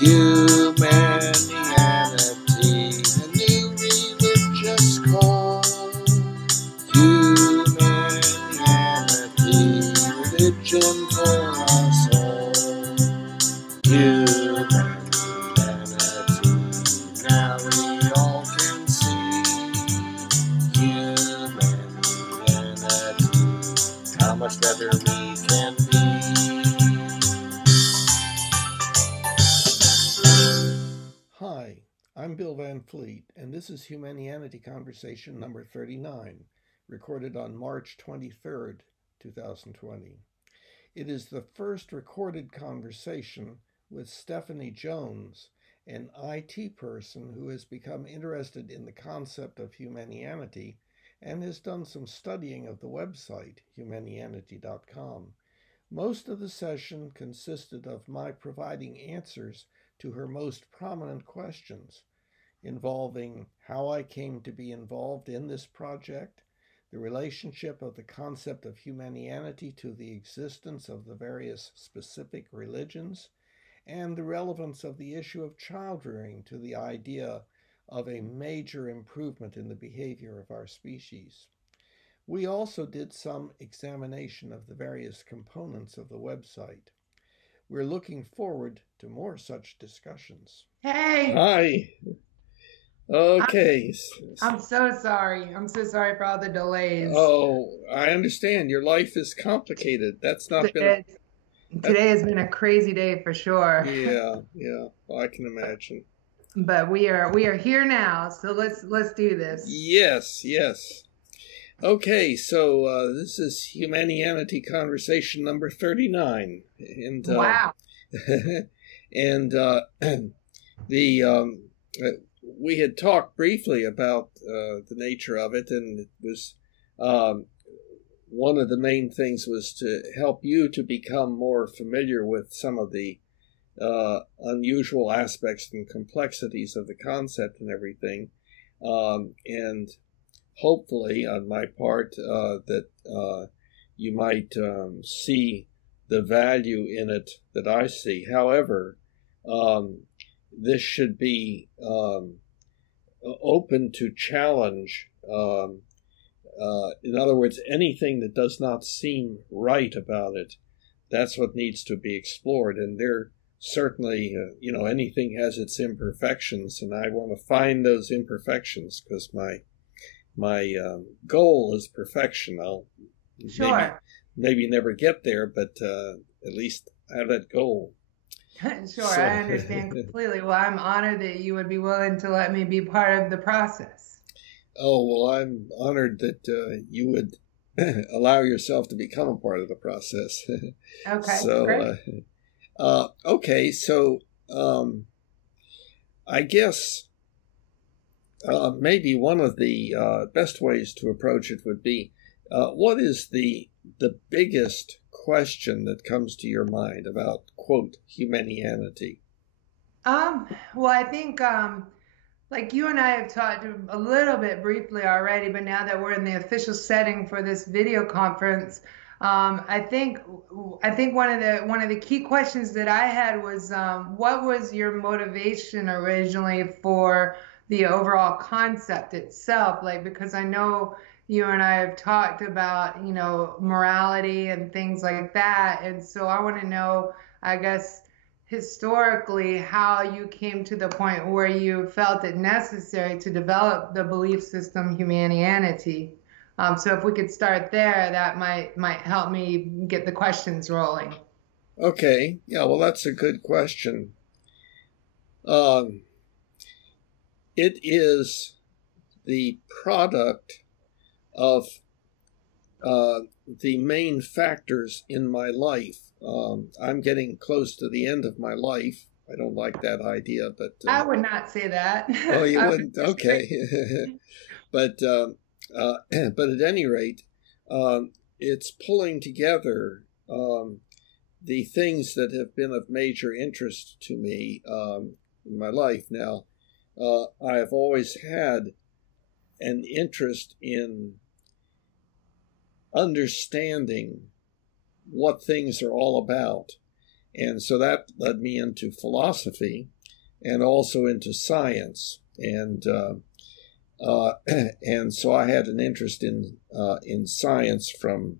Humanianity, a new religious call. Humanianity, religion for us all. Humanity, now we all can see. Humanity, how much better we can be. Hi, I'm Bill Van Fleet, and this is Humanianity Conversation number 39, recorded on March 23rd, 2020. It is the first recorded conversation with Stephanie Jones, an IT person who has become interested in the concept of humanianity and has done some studying of the website, humanianity.com. Most of the session consisted of my providing answers to her most prominent questions, involving how I came to be involved in this project, the relationship of the concept of humanianity to the existence of the various specific religions, and the relevance of the issue of child rearing to the idea of a major improvement in the behavior of our species. We also did some examination of the various components of the website. We're looking forward to more such discussions. Hey. Hi. Okay. I'm so sorry. I'm so sorry for all the delays. Oh, I understand. Your life is complicated. That's not been. Today has been a crazy day for sure. Yeah. I can imagine. But we are here now, so let's do this. Yes. Okay, so this is Humanianity Conversation number 39, and wow. And we had talked briefly about the nature of it, and it was one of the main things was to help you to become more familiar with some of the unusual aspects and complexities of the concept and everything, and hopefully on my part that you might see the value in it that I see. However, this should be open to challenge. In other words, anything that does not seem right about it, that's what needs to be explored. And there certainly, anything has its imperfections, and I want to find those imperfections because my goal is perfection. I'll maybe never get there, but at least have that goal. Sure, so, I understand completely. Well, I'm honored that you would be willing to let me be part of the process. Oh, well, I'm honored that you would allow yourself to become a part of the process. Okay, so, great. Okay, so I guess maybe one of the best ways to approach it would be, what is the biggest question that comes to your mind about, quote, humanianity? Well, I think like you and I have talked a little bit briefly already, but now that we're in the official setting for this video conference, I think one of the key questions that I had was, what was your motivation originally for the overall concept itself? Like, because I know you and I have talked about, morality and things like that, and so I want to know, I guess, historically, how you came to the point where you felt it necessary to develop the belief system Humanianity. So if we could start there, that might help me get the questions rolling. Okay, yeah, well, that's a good question. It is the product of the main factors in my life. I'm getting close to the end of my life. I don't like that idea, but I would not say that. Oh, you wouldn't? Okay. But at any rate, it's pulling together the things that have been of major interest to me in my life. Now, I've always had an interest in understanding what things are all about And so that led me into philosophy and also into science. And so I had an interest in science from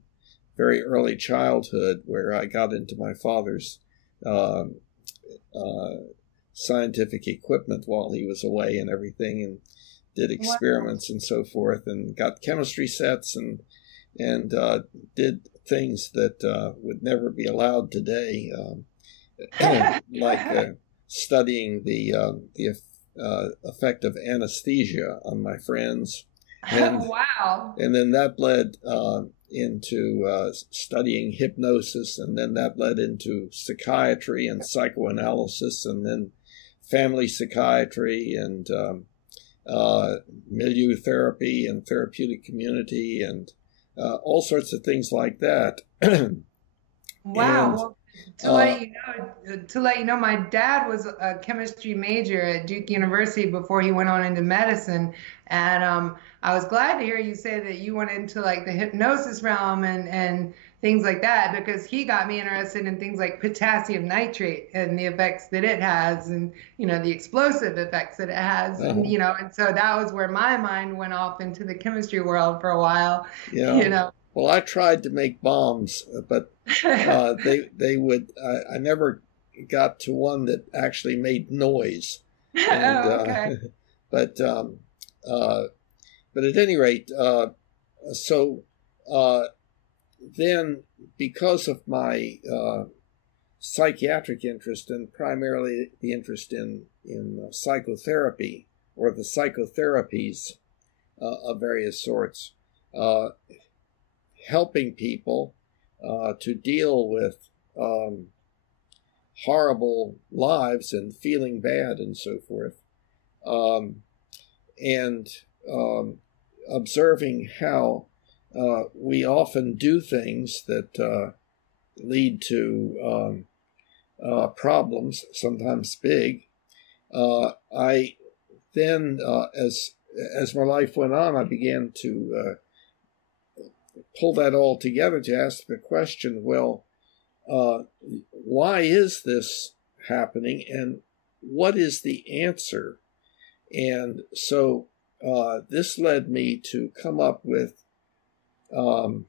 very early childhood, where I got into my father's scientific equipment while he was away and everything, and did experiments and so forth, and got chemistry sets and did things that would never be allowed today, like studying the effect of anesthesia on my friends. And, wow. And then that led into studying hypnosis, and then that led into psychiatry and psychoanalysis, and then family psychiatry and milieu therapy and therapeutic community and all sorts of things like that. Wow. And, to let you know, my dad was a chemistry major at Duke University before he went on into medicine. And I was glad to hear you say that you went into like the hypnosis realm and things like that, because he got me interested in things like potassium nitrate and the effects that it has, and the explosive effects that it has. And so that was where my mind went off into the chemistry world for a while. Yeah. Well, I tried to make bombs, but they would. I never got to one that actually made noise. And, okay. But at any rate, then, because of my psychiatric interest, and primarily the interest in psychotherapy or the psychotherapies of various sorts, helping people to deal with horrible lives and feeling bad and so forth, and observing how we often do things that lead to problems, sometimes big. I then, as my life went on, I began to pull that all together to ask the question, well, why is this happening, and what is the answer? And so this led me to come up with an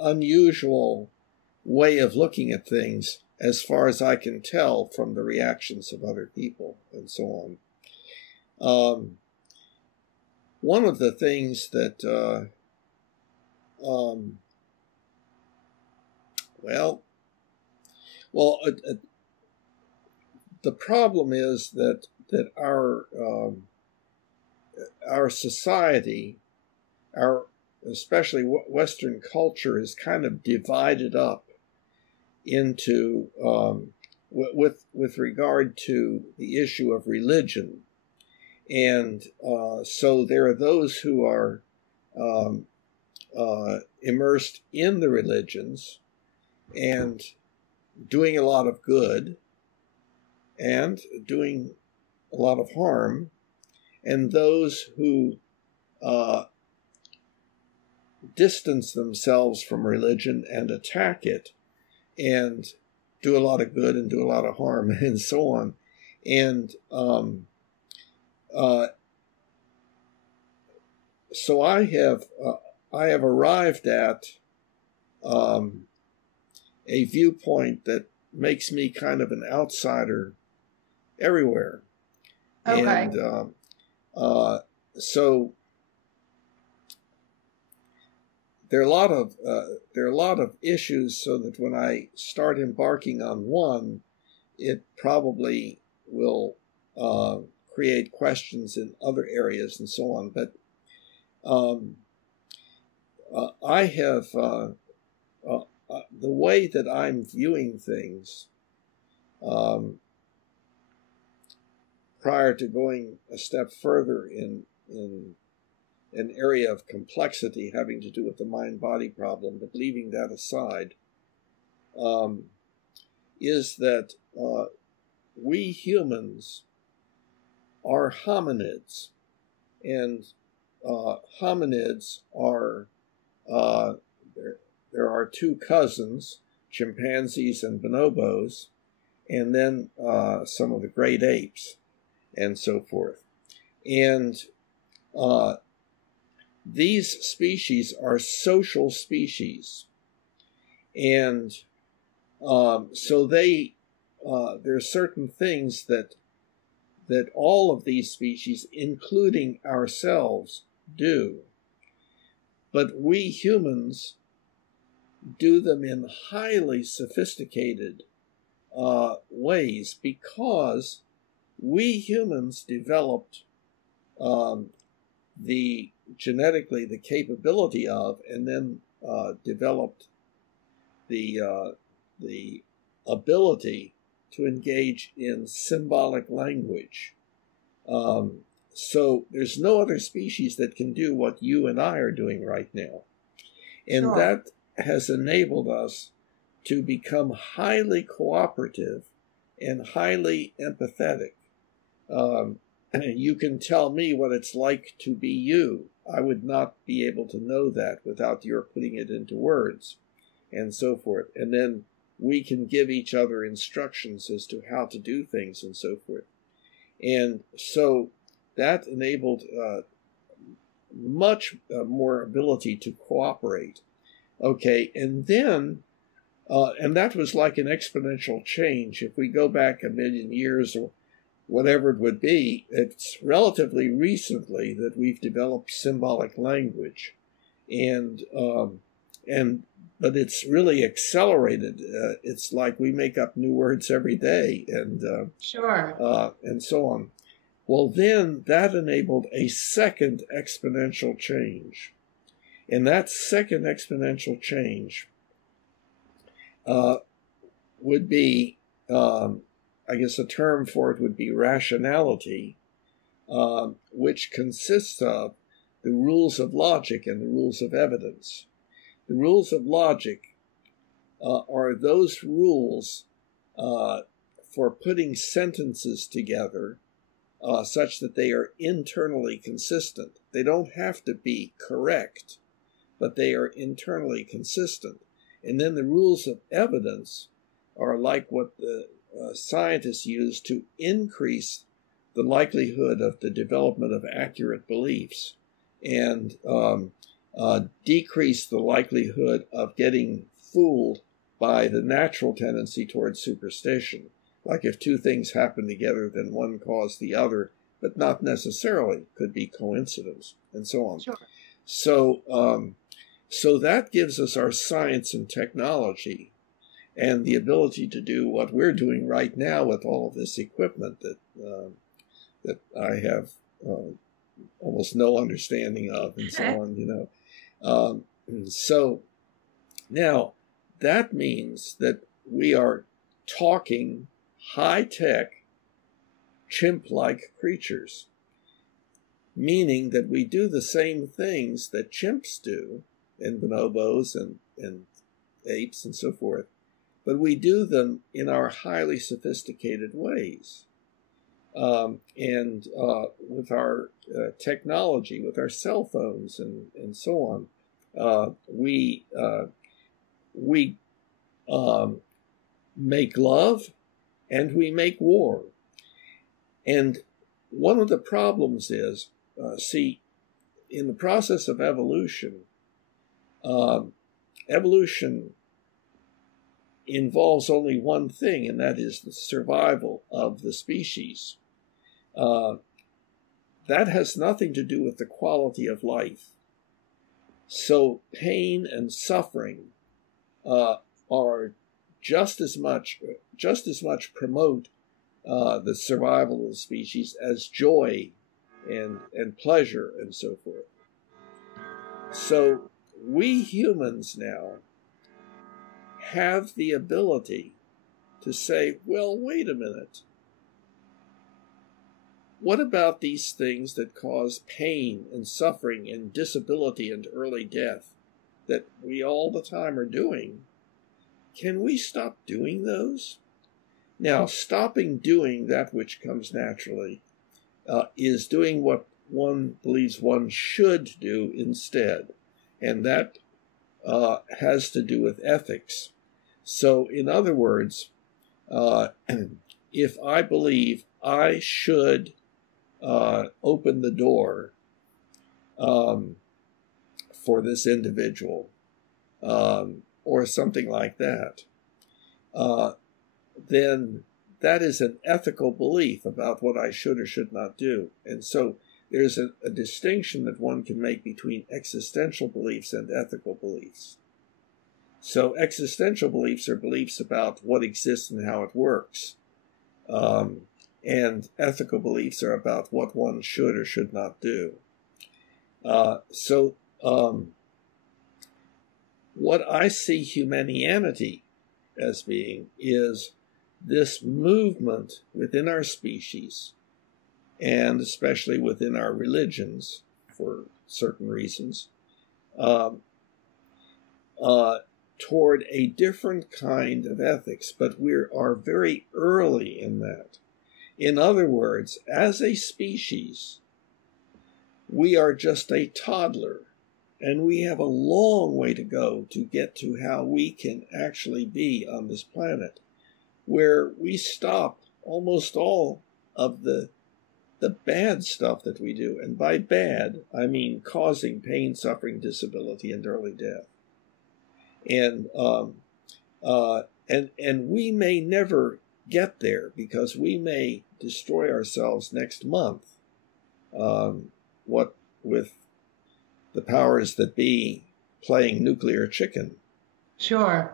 unusual way of looking at things, as far as I can tell from the reactions of other people and so on. One of the things that, the problem is that our society, especially Western culture, is kind of divided up into with regard to the issue of religion. And so there are those who are immersed in the religions and doing a lot of good and doing a lot of harm, and those who distance themselves from religion and attack it and do a lot of good and do a lot of harm and so on. And so I have arrived at a viewpoint that makes me kind of an outsider everywhere. Okay. And so there are a lot of issues, so that when I start embarking on one, it probably will create questions in other areas and so on. But I have the way that I'm viewing things prior to going a step further in an area of complexity having to do with the mind-body problem, but leaving that aside, is that we humans are hominids, and hominids are there are two cousins, chimpanzees and bonobos, and then some of the great apes and so forth. And these species are social species. And so there are certain things that all of these species, including ourselves, do. But we humans do them in highly sophisticated ways, because we humans developed genetically the capability of, and then developed the ability to engage in symbolic language. So there's no other species that can do what you and I are doing right now. And Sure. that has enabled us to become highly cooperative and highly empathetic. You can tell me what it's like to be you. I would not be able to know that without your putting it into words, and so forth. And then we can give each other instructions as to how to do things and so forth. And so that enabled much more ability to cooperate. Okay, and then, and that was like an exponential change. If we go back a million years or whatever it would be, it's relatively recently that we've developed symbolic language. But it's really accelerated. It's like we make up new words every day, and Sure. and so on. Well, then that enabled a second exponential change. And that second exponential change would be, I guess a term for it would be rationality, which consists of the rules of logic and the rules of evidence. The rules of logic are those rules for putting sentences together such that they are internally consistent. They don't have to be correct, but they are internally consistent. And then the rules of evidence are like what the scientists use to increase the likelihood of the development of accurate beliefs and decrease the likelihood of getting fooled by the natural tendency towards superstition. Like if two things happen together, then one caused the other, but not necessarily, could be coincidence, and so on. Sure. So that gives us our science and technology and the ability to do what we're doing right now with all of this equipment that I have almost no understanding of, and so on, So now that means that we are talking high-tech, chimp-like creatures, meaning that we do the same things that chimps do, and bonobos and apes and so forth, but we do them in our highly sophisticated ways. And with our technology, with our cell phones and so on, we make love and we make war. And one of the problems is, in the process of evolution, evolution involves only one thing, and that is the survival of the species. That has nothing to do with the quality of life. So pain and suffering are just as much promote the survival of the species as joy and pleasure and so forth. So we humans now have the ability to say, well, wait a minute. What about these things that cause pain and suffering and disability and early death that we all the time are doing? Can we stop doing those? Now, stopping doing that which comes naturally is doing what one believes one should do instead. And that has to do with ethics. So, in other words, if I believe I should open the door for this individual or something like that, then that is an ethical belief about what I should or should not do. And so there's a distinction that one can make between existential beliefs and ethical beliefs. So existential beliefs are beliefs about what exists and how it works. And ethical beliefs are about what one should or should not do. What I see Humanianity as being is this movement within our species, and especially within our religions for certain reasons, toward a different kind of ethics, but we are very early in that. In other words, as a species, we are just a toddler, and we have a long way to go to get to how we can actually be on this planet, where we stop almost all of the bad stuff that we do. And by bad, I mean causing pain, suffering, disability, and early death. And we may never get there because we may destroy ourselves next month. What with the powers that be playing nuclear chicken. Sure.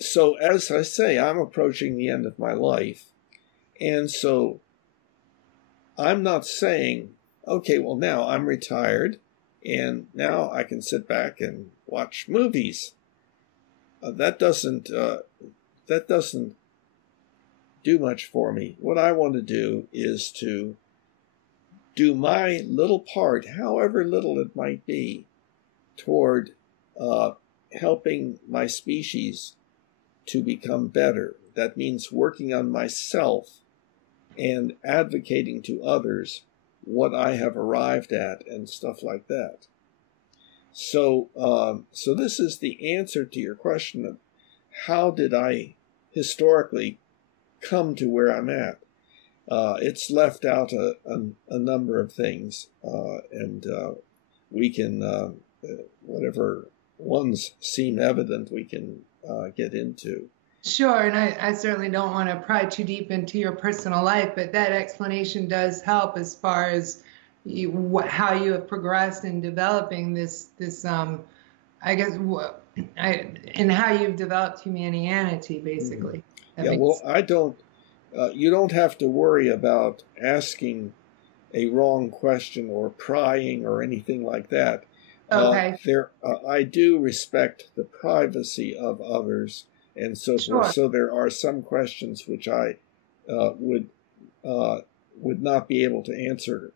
So as I say, I'm approaching the end of my life. And so I'm not saying, okay, well, now I'm retired and now I can sit back and watch movies. That doesn't do much for me. What I want to do is to do my little part, however little it might be, toward helping my species to become better. That means working on myself and advocating to others what I have arrived at and stuff like that. So this is the answer to your question of how did I historically come to where I'm at. It's left out a number of things, and we can, whatever ones seem evident, we can get into. Sure, and I certainly don't want to pry too deep into your personal life, but that explanation does help as far as how you have progressed in developing this I guess, and how you've developed Humanianity, basically. Yeah, well, you don't have to worry about asking a wrong question or prying or anything like that. Okay. I do respect the privacy of others and so forth. Sure. So there are some questions which I would not be able to answer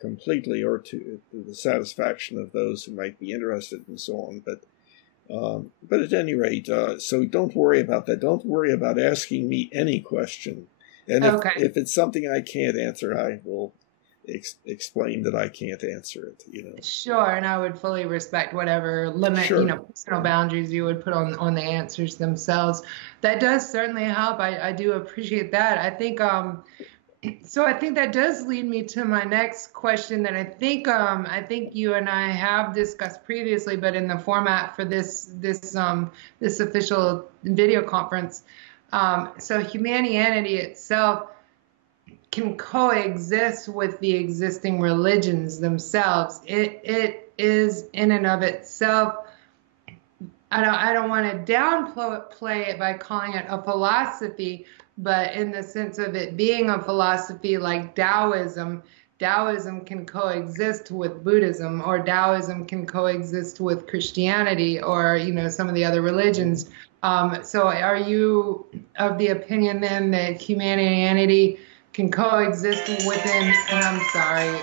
completely or to the satisfaction of those who might be interested and so on. But at any rate, so don't worry about that. Don't worry about asking me any question. And if it's something I can't answer, I will explain that I can't answer it. Sure, and I would fully respect whatever limit, sure. Personal boundaries you would put on the answers themselves. That does certainly help. I do appreciate that. I think so. I think that does lead me to my next question that I think you and I have discussed previously, but in the format for this official video conference. So Humanianity itself can coexist with the existing religions themselves. It is in and of itself. I don't want to downplay it by calling it a philosophy, but in the sense of it being a philosophy like Taoism can coexist with Buddhism, or Taoism can coexist with Christianity, or some of the other religions. So are you of the opinion then that Humanianity can coexist within, and I'm sorry,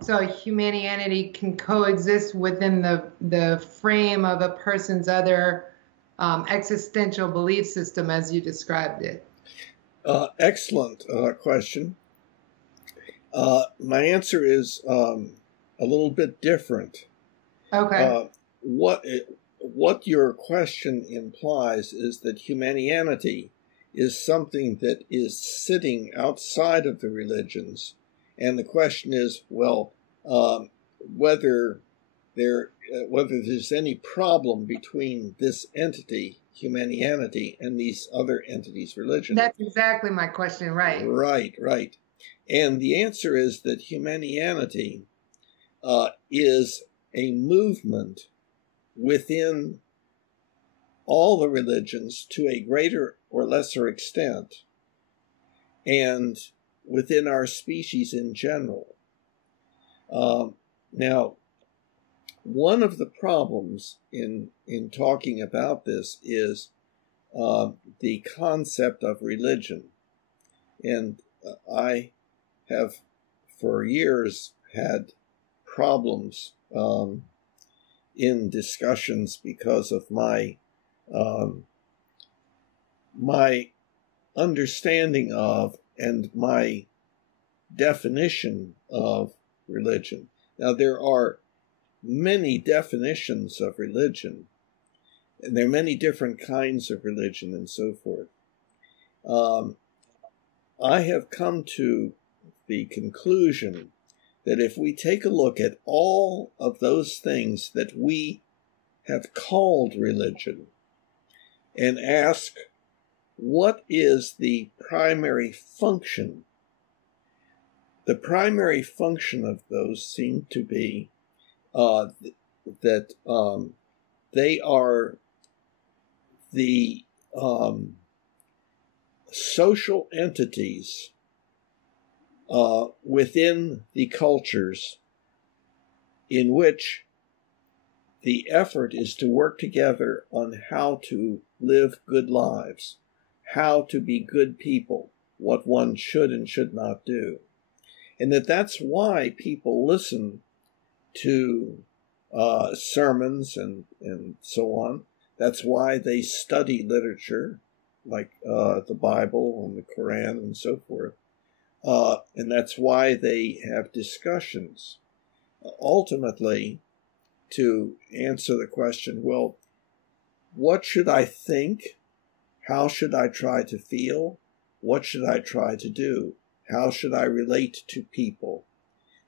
so Humanianity can coexist within the frame of a person's other existential belief system as you described it? Excellent question. My answer is a little bit different. Okay. What your question implies is that humanity is something that is sitting outside of the religions, and the question is, well, whether there's any problem between this entity, humanity, and these other entities, religion. That's exactly my question, right? Right. And the answer is that humanity is a movement within all the religions to a greater or lesser extent, and within our species in general. Now, one of the problems in talking about this is the concept of religion. And I have for years had problems in discussions because of my my understanding of and my definition of religion. Now, there are many definitions of religion, and there are many different kinds of religion and so forth. I have come to the conclusion that if we take a look at all of those things that we have called religion and ask, what is the primary function? The primary function of those seem to be that they are the social entities within the cultures in which the effort is to work together on how to live good lives, how to be good people, what one should and should not do. And that's why people listen to sermons and so on. That's why they study literature, like the Bible and the Quran and so forth. And that's why they have discussions. Ultimately, to answer the question, well, what should I think? How should I try to feel? What should I try to do? How should I relate to people?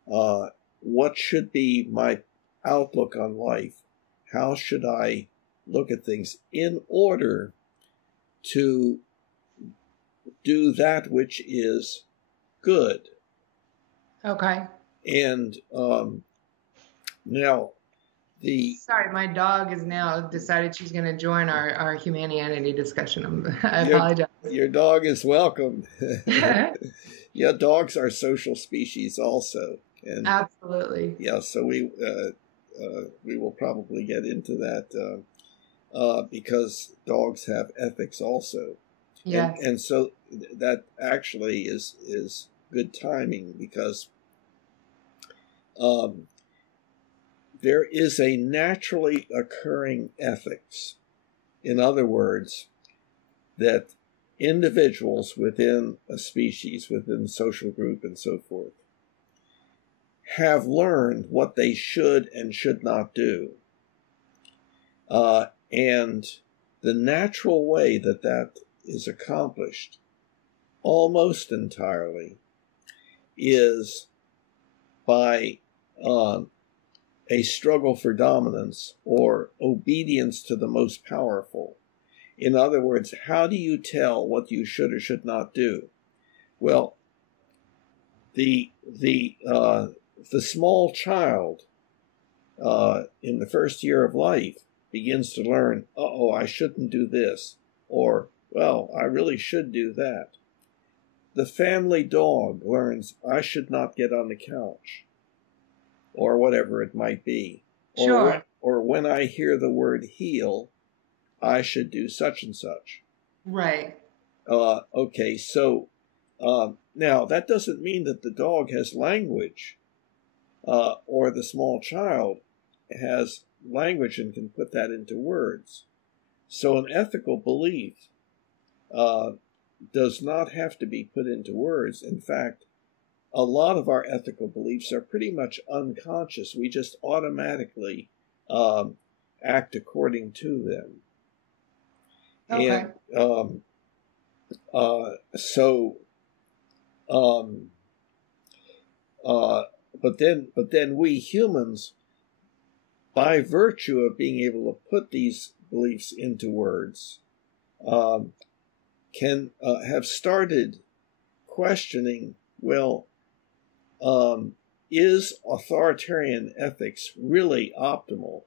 What should be my outlook on life? How should I look at things in order to do that which is good? Okay. And now Sorry, my dog has now decided she's going to join our humanity discussion. I apologize. Your dog is welcome. Yeah, dogs are social species also. And absolutely. Yeah, so we will probably get into that because dogs have ethics also. Yes. And so that actually is good timing, because there is a naturally occurring ethics. In other words, that individuals within a species, within a social group and so forth, have learned what they should and should not do. And the natural way that is accomplished, almost entirely, is by a struggle for dominance or obedience to the most powerful. In other words, how do you tell what you should or should not do? Well, the small child in the first year of life begins to learn, I shouldn't do this, or, well, I really should do that. The family dog learns, I should not get on the couch, or whatever it might be. Sure. Or when I hear the word heel, I should do such and such. Right. Okay, so now that doesn't mean that the dog has language, or the small child has language and can put that into words. So an ethical belief does not have to be put into words. In fact, a lot of our ethical beliefs are pretty much unconscious. We just automatically act according to them. Okay. And but then we humans, by virtue of being able to put these beliefs into words, can have started questioning, well, is authoritarian ethics really optimal?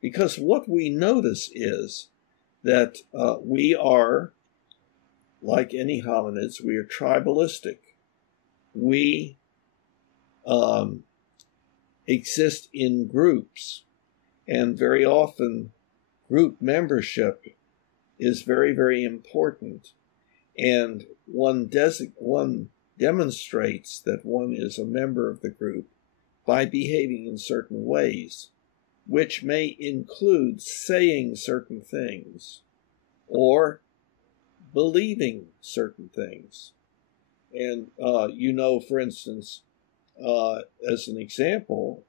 Because what we notice is that we are, like any hominids, we are tribalistic. We exist in groups, and very often group membership is very, very important. And one demonstrates that one is a member of the group by behaving in certain ways, which may include saying certain things or believing certain things. And for instance, as an example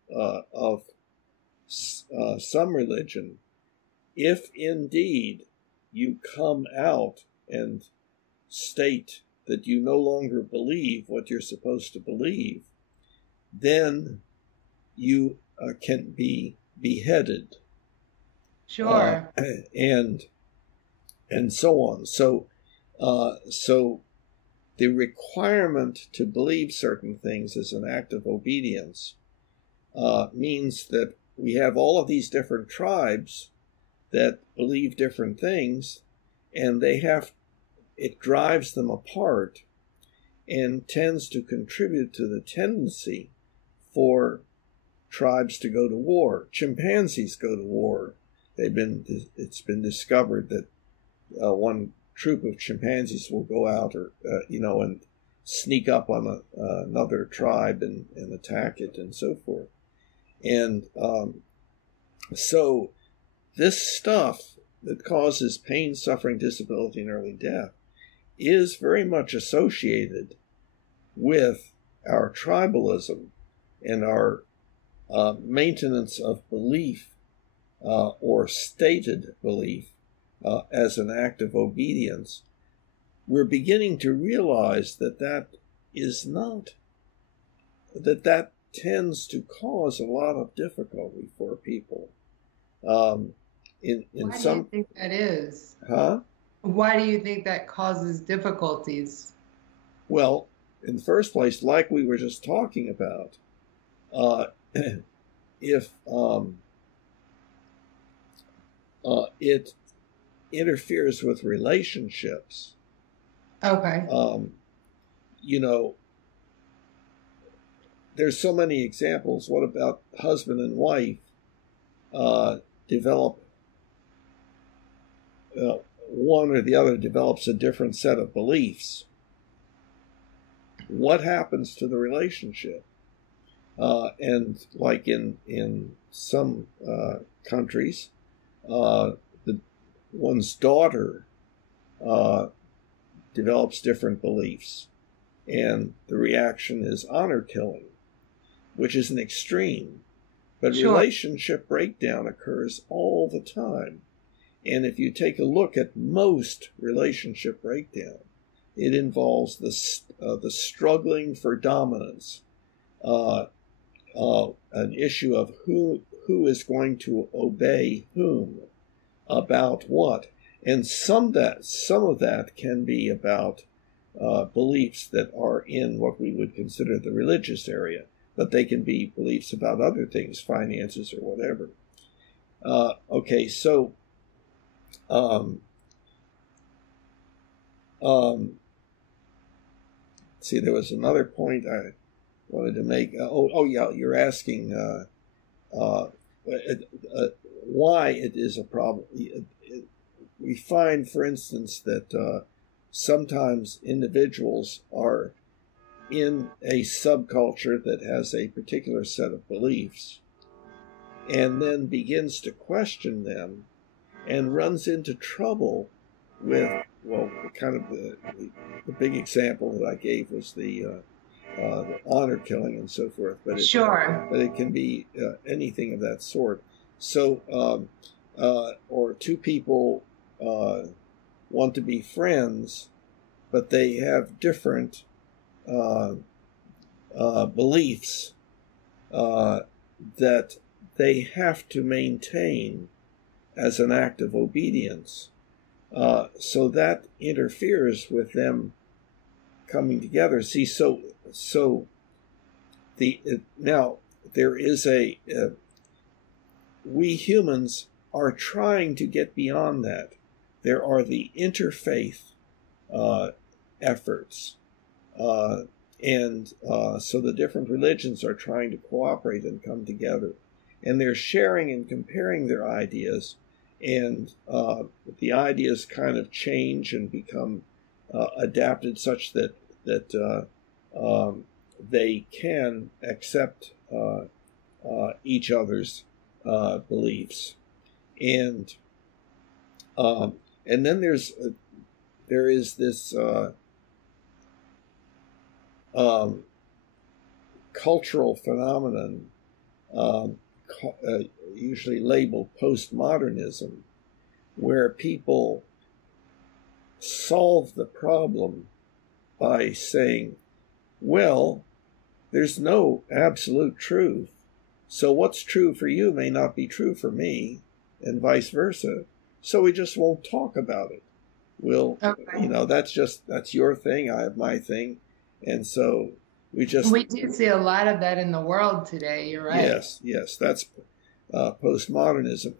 of some religion, if indeed you come out and state that you no longer believe what you're supposed to believe, then you can be beheaded. Sure. And so on. So the requirement to believe certain things as an act of obedience means that we have all of these different tribes that believe different things, and it drives them apart and tends to contribute to the tendency for tribes to go to war. Chimpanzees go to war. It's been discovered that one troop of chimpanzees will go out and sneak up on another tribe and attack it and so forth. And so this stuff that causes pain, suffering, disability, and early death is very much associated with our tribalism and our maintenance of belief or stated belief as an act of obedience. We're beginning to realize that tends to cause a lot of difficulty for people. Why do you think that is? Huh? Why do you think that causes difficulties? Well, in the first place, like we were just talking about, if it interferes with relationships. Okay. There's so many examples. What about husband and wife develop, one or the other develops a different set of beliefs? What happens to the relationship? And like in some countries, one's daughter develops different beliefs, and the reaction is honor killing, which is an extreme. But Sure. Relationship breakdown occurs all the time. And if you take a look at most relationship breakdown, it involves the struggling for dominance, an issue of who is going to obey whom, about what. And some of that can be about beliefs that are in what we would consider the religious area, but they can be beliefs about other things, finances or whatever. Okay, so see, there was another point I wanted to make. Yeah, you're asking why it is a problem. We find, for instance, that sometimes individuals are in a subculture that has a particular set of beliefs and then begins to question them and runs into trouble with, well, kind of the big example that I gave was the honor killing and so forth, but Sure. it can be anything of that sort. So, or two people want to be friends, but they have different beliefs that they have to maintain as an act of obedience. So that interferes with them coming together. See, so now there is we humans are trying to get beyond that. There are the interfaith efforts, and so the different religions are trying to cooperate and come together, and they're sharing and comparing their ideas, and the ideas kind of change and become adapted such that they can accept each other's beliefs, and then there is this cultural phenomenon, usually labeled postmodernism, where people solve the problem by saying, well, there's no absolute truth, so what's true for you may not be true for me, and vice versa, so we just won't talk about it. We'll, Okay. that's your thing, I have my thing, and so we do see a lot of that in the world today. You're right. Yes, that's postmodernism,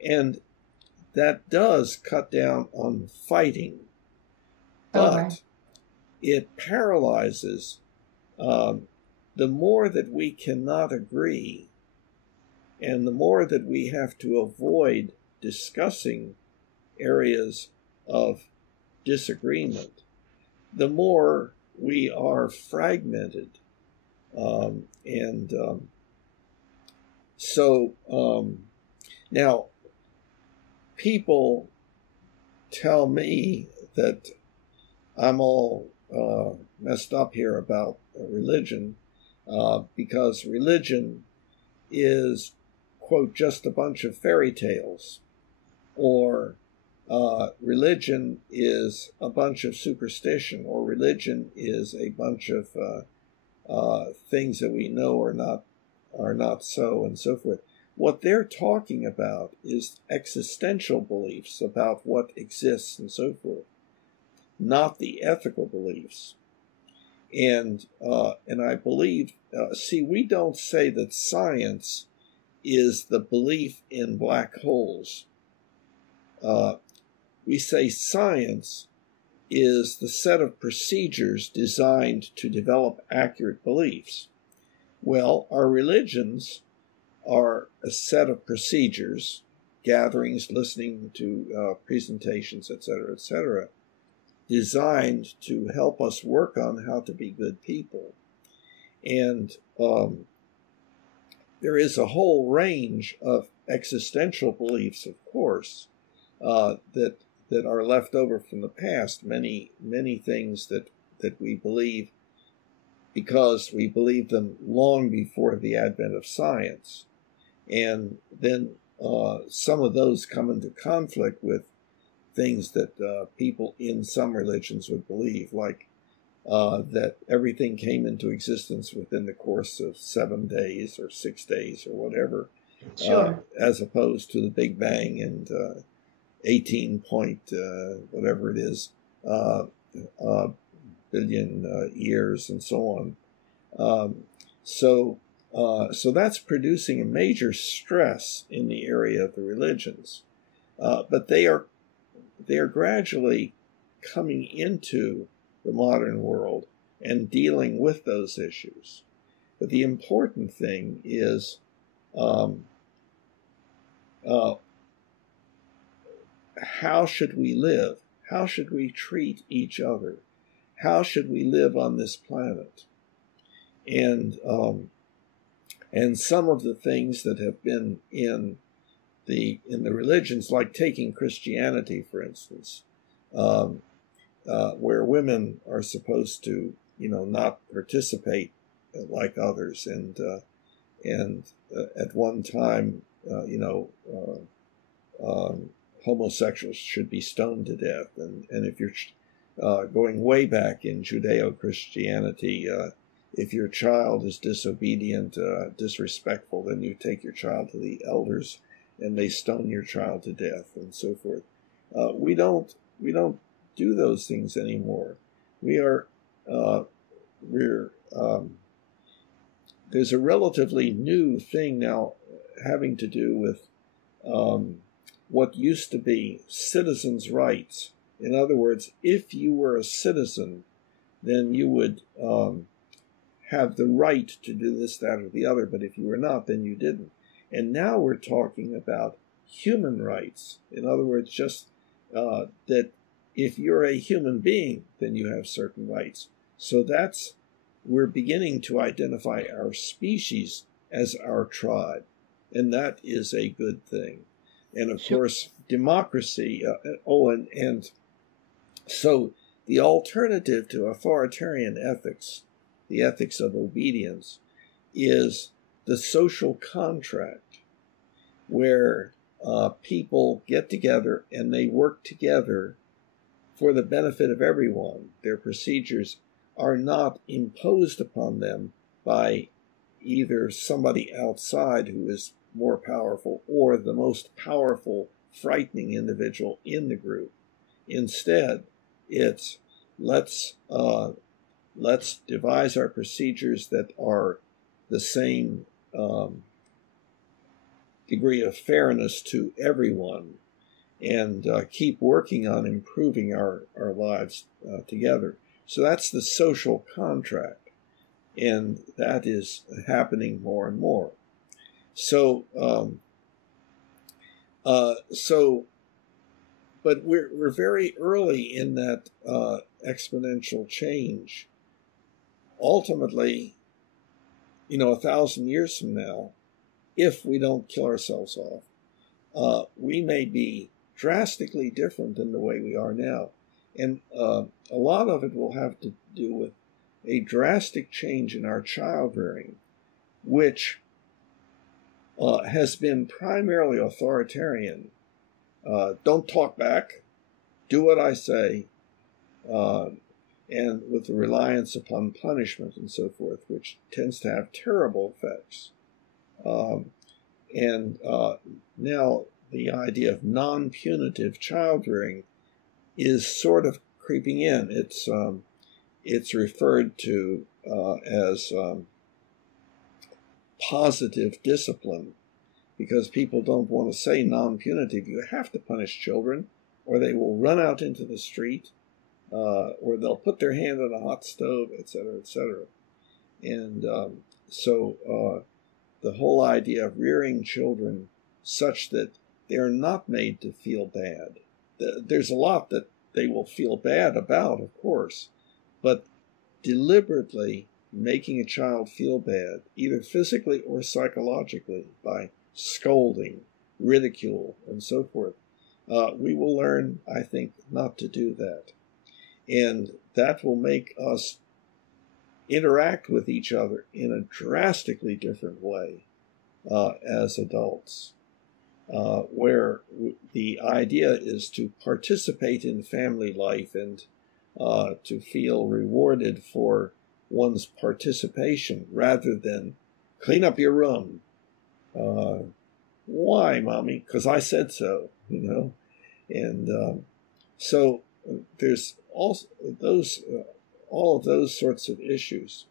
and that does cut down on fighting, but it paralyzes. The more that we cannot agree, and the more that we have to avoid discussing areas of disagreement, the more we are fragmented. So now people tell me that I'm all messed up here about religion, because religion is, quote, just a bunch of fairy tales, or religion is a bunch of superstition, or religion is a bunch of things that we know are not so, and so forth. What they're talking about is existential beliefs about what exists and so forth, not the ethical beliefs. And I believe, we don't say that science is the belief in black holes. We say science is the set of procedures designed to develop accurate beliefs. Well, our religions are a set of procedures, gatherings, listening to presentations, etc., designed to help us work on how to be good people. And there is a whole range of existential beliefs, of course, that are left over from the past, many things that we believe because we believed them long before the advent of science. And then some of those come into conflict with things that people in some religions would believe, like that everything came into existence within the course of 7 days or 6 days or whatever, Sure. as opposed to the Big Bang and 18 point whatever it is billion years and so on. So that's producing a major stress in the area of the religions, but they are gradually coming into the modern world and dealing with those issues. But the important thing is how should we live? How should we treat each other? How should we live on this planet? And some of the things that have been in the religions, like taking Christianity, for instance, where women are supposed to not participate like others. And at one time, homosexuals should be stoned to death. And if you're going way back in Judeo-Christianity, if your child is disobedient, disrespectful, then you take your child to the elders and they stone your child to death, and so forth. We don't do those things anymore. There's a relatively new thing now having to do with what used to be citizens' rights. In other words, if you were a citizen, then you would have the right to do this, that, or the other, but if you were not, then you didn't. And now we're talking about human rights. In other words, just that if you're a human being, then you have certain rights. So we're beginning to identify our species as our tribe, and that is a good thing. And of course, democracy, and so the alternative to authoritarian ethics, the ethics of obedience, is the social contract, where people get together and they work together for the benefit of everyone. Their procedures are not imposed upon them by either somebody outside who is more powerful or the most powerful, frightening individual in the group. Instead, it's let's devise our procedures that are the same degree of fairness to everyone, and keep working on improving our lives together. So that's the social contract, and that is happening more and more. So, but we're very early in that exponential change. Ultimately, 1,000 years from now, if we don't kill ourselves off, we may be drastically different than the way we are now. And a lot of it will have to do with a drastic change in our child rearing, which has been primarily authoritarian. Don't talk back, do what I say, and with the reliance upon punishment and so forth, which tends to have terrible effects. Now the idea of non-punitive child rearing is sort of creeping in. It's referred to as positive discipline, because people don't want to say non-punitive. You have to punish children, or they will run out into the street, or they'll put their hand on a hot stove, etc., etc. And so the whole idea of rearing children such that they're not made to feel bad. There's a lot that they will feel bad about, of course, but deliberately making a child feel bad, either physically or psychologically, by scolding, ridicule, and so forth, we will learn, I think, not to do that. And that will make us interact with each other in a drastically different way as adults, where the idea is to participate in family life and to feel rewarded for one's participation rather than clean up your room. Why, Mommy? Because I said so, And so there's also all of those sorts of issues.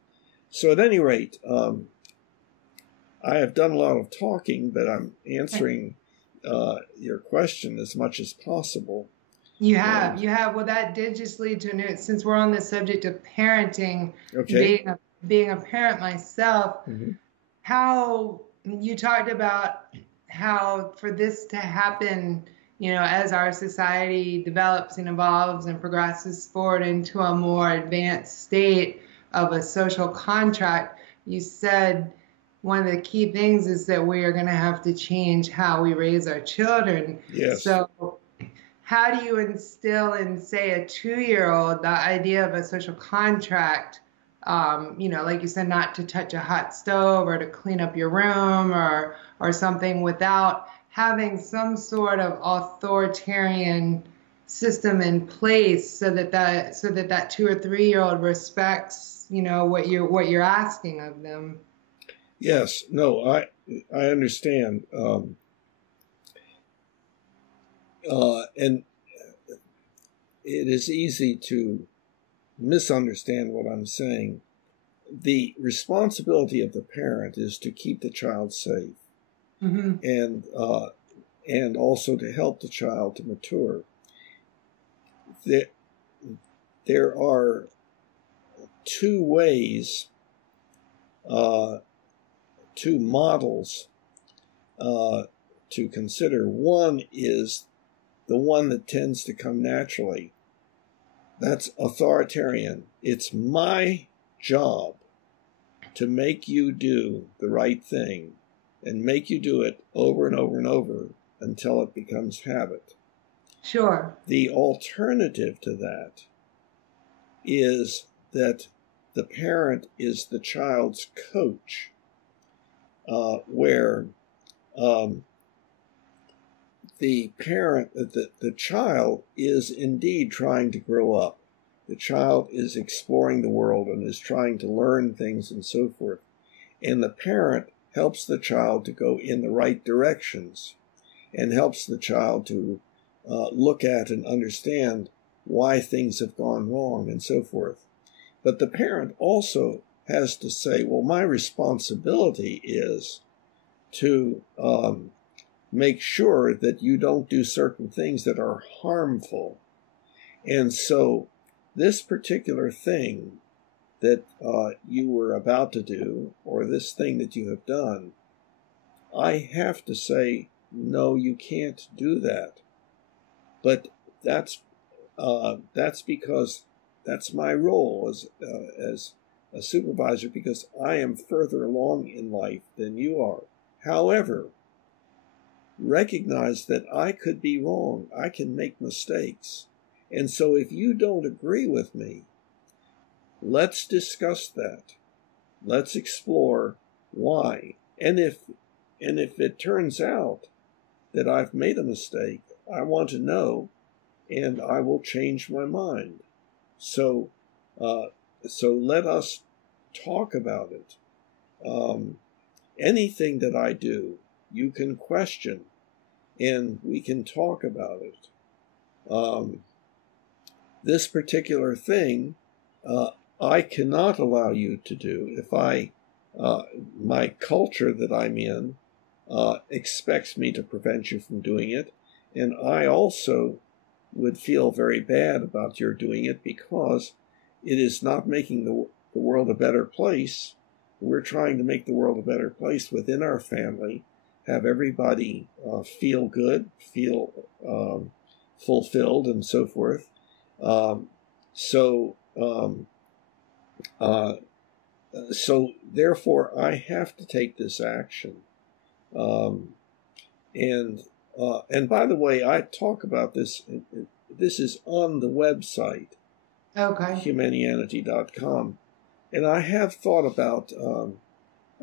So at any rate, I have done a lot of talking, but I'm answering your question as much as possible. You have. Well, that did just lead to a new, since we're on the subject of parenting, okay. being a parent myself, how you talked about how for this to happen, as our society develops and evolves and progresses forward into a more advanced state of a social contract, you said one of the key things is that we are going to have to change how we raise our children. Yes. So how do you instill in, say, a 2-year-old the idea of a social contract like you said, not to touch a hot stove or to clean up your room or something without having some sort of authoritarian system in place so that that 2 or 3 year old respects, what you're asking of them. Yes, no, I understand. And it is easy to misunderstand what I'm saying. The responsibility of the parent is to keep the child safe, Mm-hmm. and also to help the child to mature. There are two ways, two models to consider. One is the one that tends to come naturally. That's authoritarian. It's my job to make you do the right thing and make you do it over and over and over until it becomes habit. Sure. The alternative to that is that the parent is the child's coach, where the parent, the child is indeed trying to grow up. The child is exploring the world and is trying to learn things and so forth. And the parent helps the child to go in the right directions and helps the child to look at and understand why things have gone wrong and so forth. But the parent also has to say, well, my responsibility is to make sure that you don't do certain things that are harmful. And so this particular thing that you were about to do, or this thing that you have done, I have to say, no, you can't do that. But that's because that's my role as a supervisor, because I am further along in life than you are. However, recognize that I could be wrong. I can make mistakes. And so if you don't agree with me, let's discuss that. Let's explore why. And if it turns out that I've made a mistake, I want to know, and I will change my mind. So let us talk about it. Anything that I do, you can question, and we can talk about it. This particular thing, I cannot allow you to do. If my culture that I'm in expects me to prevent you from doing it, and I also would feel very bad about your doing it because it is not making the world a better place. We're trying to make the world a better place within our family, have everybody feel good, feel fulfilled, and so forth. So therefore, I have to take this action. And by the way, I talk about this. This is on the website, Okay. Humanianity.com. And I have thought about,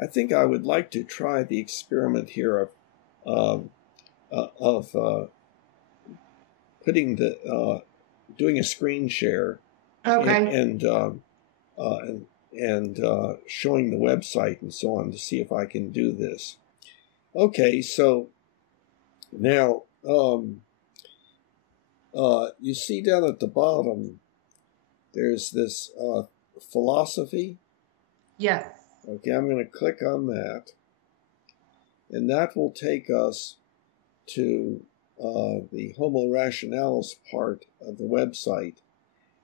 I think I would like to try the experiment here of putting doing a screen share, Okay. and showing the website and so on to see if I can do this. Okay, so now you see down at the bottom, there's this philosophy. Yes. Okay, I'm going to click on that, and that will take us to the Homo Rationalis part of the website.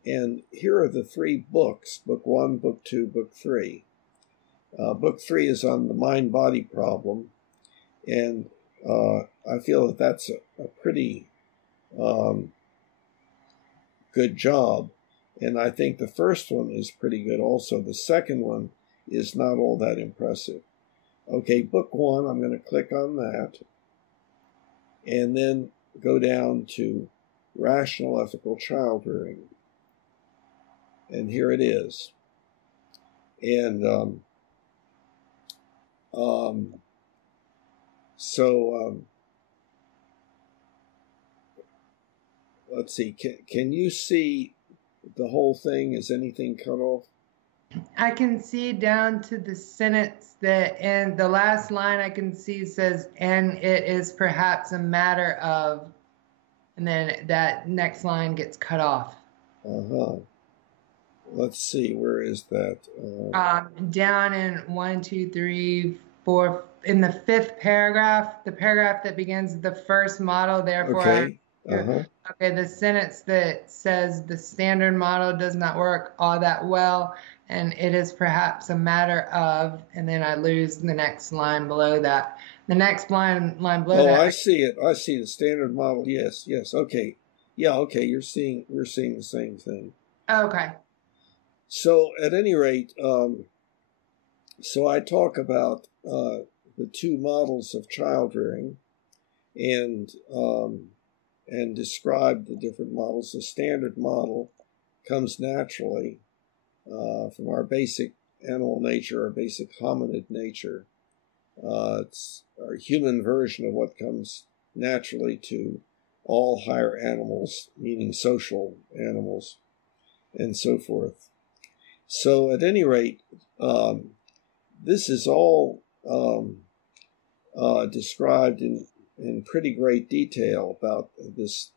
And here are the 3 books, book 1, book 2, book 3. Book 3 is on the mind-body problem, and I feel that that's a pretty good job. And I think the first one is pretty good also. The second one is not all that impressive. Okay, book 1, I'm going to click on that, and then go down to Rational Ethical Child Rearing. And here it is. And let's see. Can you see the whole thing? Is anything cut off? I can see down to the sentence that, and the last line I can see says, and it is perhaps a matter of, and then that next line gets cut off. Let's see, where is that? Down in 1, 2, 3, 4, in the fifth paragraph, the paragraph that begins the first model, therefore. Okay. Okay, the sentence that says the standard model does not work all that well, and it is perhaps a matter of, and then I lose the next line below that. The next line below that. Oh, I see it. I see the standard model. Yes. Okay. Yeah. Okay. We're seeing the same thing. Okay. So at any rate, so I talk about the two models of child rearing, and describe the different models. The standard model comes naturally from our basic animal nature, our basic hominid nature. It's our human version of what comes naturally to all higher animals, meaning social animals, and so forth. So at any rate, this is all described in pretty great detail about this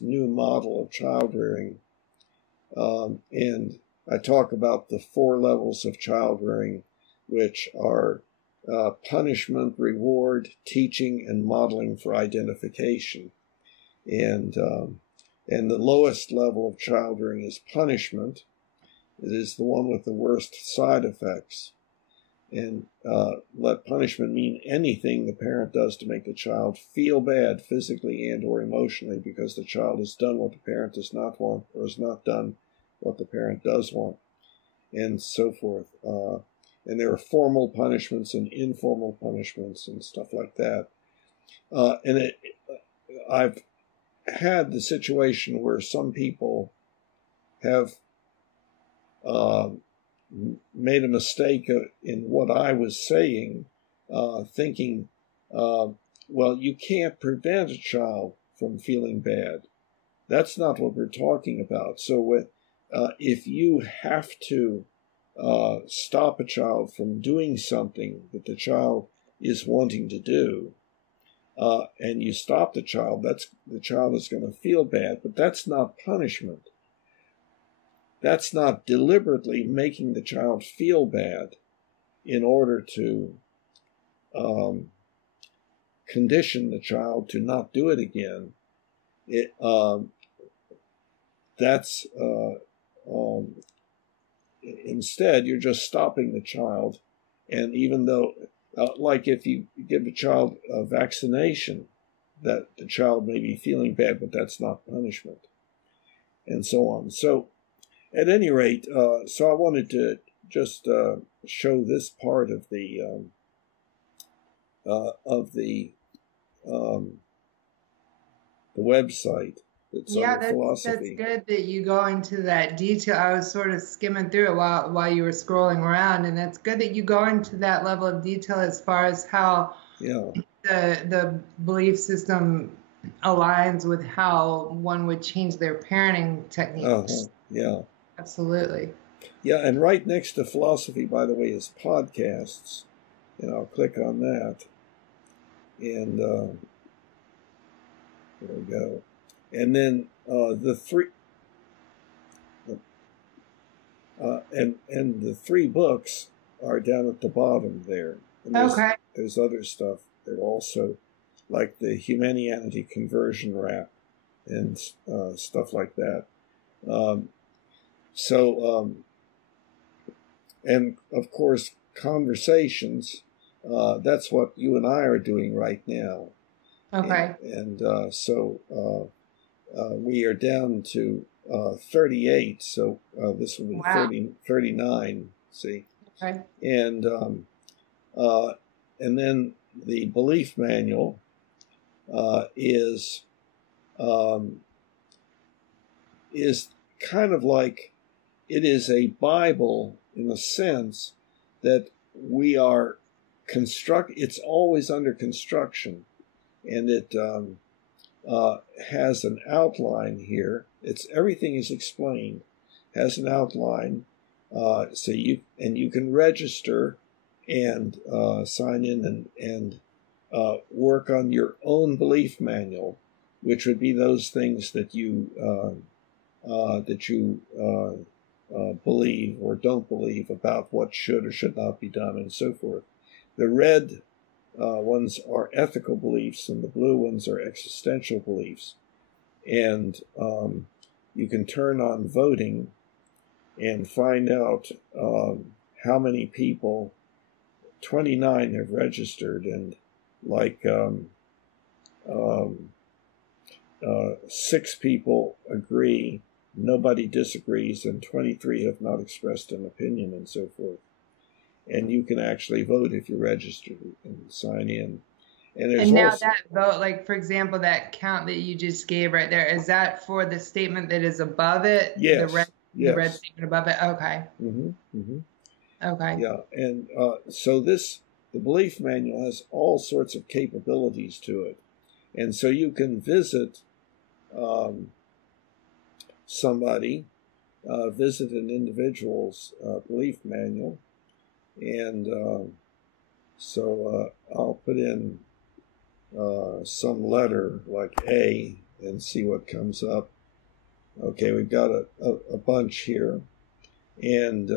new model of child rearing, and I talk about the 4 levels of child rearing, which are punishment, reward, teaching, and modeling for identification. And the lowest level of child rearing is punishment. It is the one with the worst side effects. And let punishment mean anything the parent does to make the child feel bad physically and or emotionally because the child has done what the parent does not want or has not done what the parent does want, and so forth. And there are formal punishments and informal punishments and stuff like that. I've had the situation where some people have made a mistake in what I was saying, thinking, well, you can't prevent a child from feeling bad. That's not what we're talking about. So if you have to stop a child from doing something that the child is wanting to do, and you stop the child child is going to feel bad, but that's not punishment. That's not deliberately making the child feel bad in order to condition the child to not do it again. Instead, you're just stopping the child. And even though, like if you give a child a vaccination, that the child may be feeling bad, but that's not punishment, and so on. So at any rate, so I wanted to just show this part of the website. That's good that you go into that detail. I was sort of skimming through it while you were scrolling around, and that's good that you go into that level of detail as far as how the belief system aligns with how one would change their parenting techniques. Yeah. Absolutely. Yeah, and right next to philosophy, by the way, is podcasts, and I'll click on that, and there we go. And then the three books are down at the bottom there. And there's other stuff there also, like the Humanianity conversion wrap and stuff like that. And of course, conversations, that's what you and I are doing right now. Okay. And we are down to 38, so this will be 39, see? Okay. And then the belief manual is kind of like, it is a Bible in the sense that we are it's always under construction, and it has an outline here. Everything is explained, has an outline, so you can register and sign in and work on your own belief manual, which would be those things that you believe or don't believe about what should or should not be done, and so forth. The red ones are ethical beliefs, and the blue ones are existential beliefs. And you can turn on voting and find out how many people. 29 have registered, and 6 people agree, nobody disagrees, and 23 have not expressed an opinion, and so forth. And you can actually vote if you register and sign in. And now that vote, like for example, that count that you just gave right there, is that for the statement that is above it? Yes. The red statement above it? Okay. Mm-hmm. Mm-hmm. Okay. Yeah, and so the belief manual has all sorts of capabilities to it. And so you can visit somebody, visit an individual's belief manual, and so I'll put in some letter like A and see what comes up. Okay, we've got a bunch here, and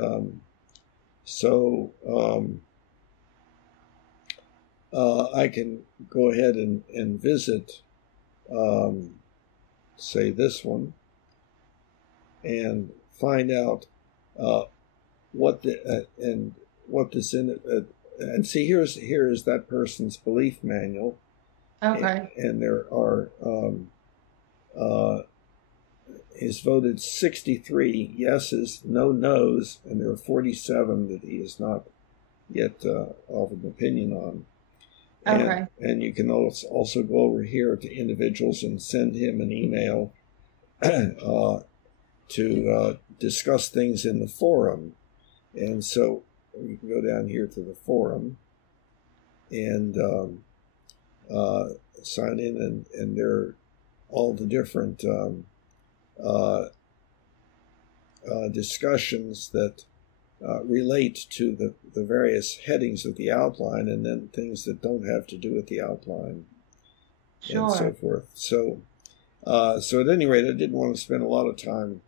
I can go ahead and visit, say, this one, and find out what this in it, and see here is that person's belief manual. Okay. And there are he's voted 63 yeses, no nos, and there are 47 that he has not yet of an opinion on. Okay. And you can also go over here to individuals and send him an email to discuss things in the forum. And so you can go down here to the forum and sign in, and there are all the different discussions that relate to the various headings of the outline, and then things that don't have to do with the outline, sure, and so forth. So at any rate, I didn't want to spend a lot of time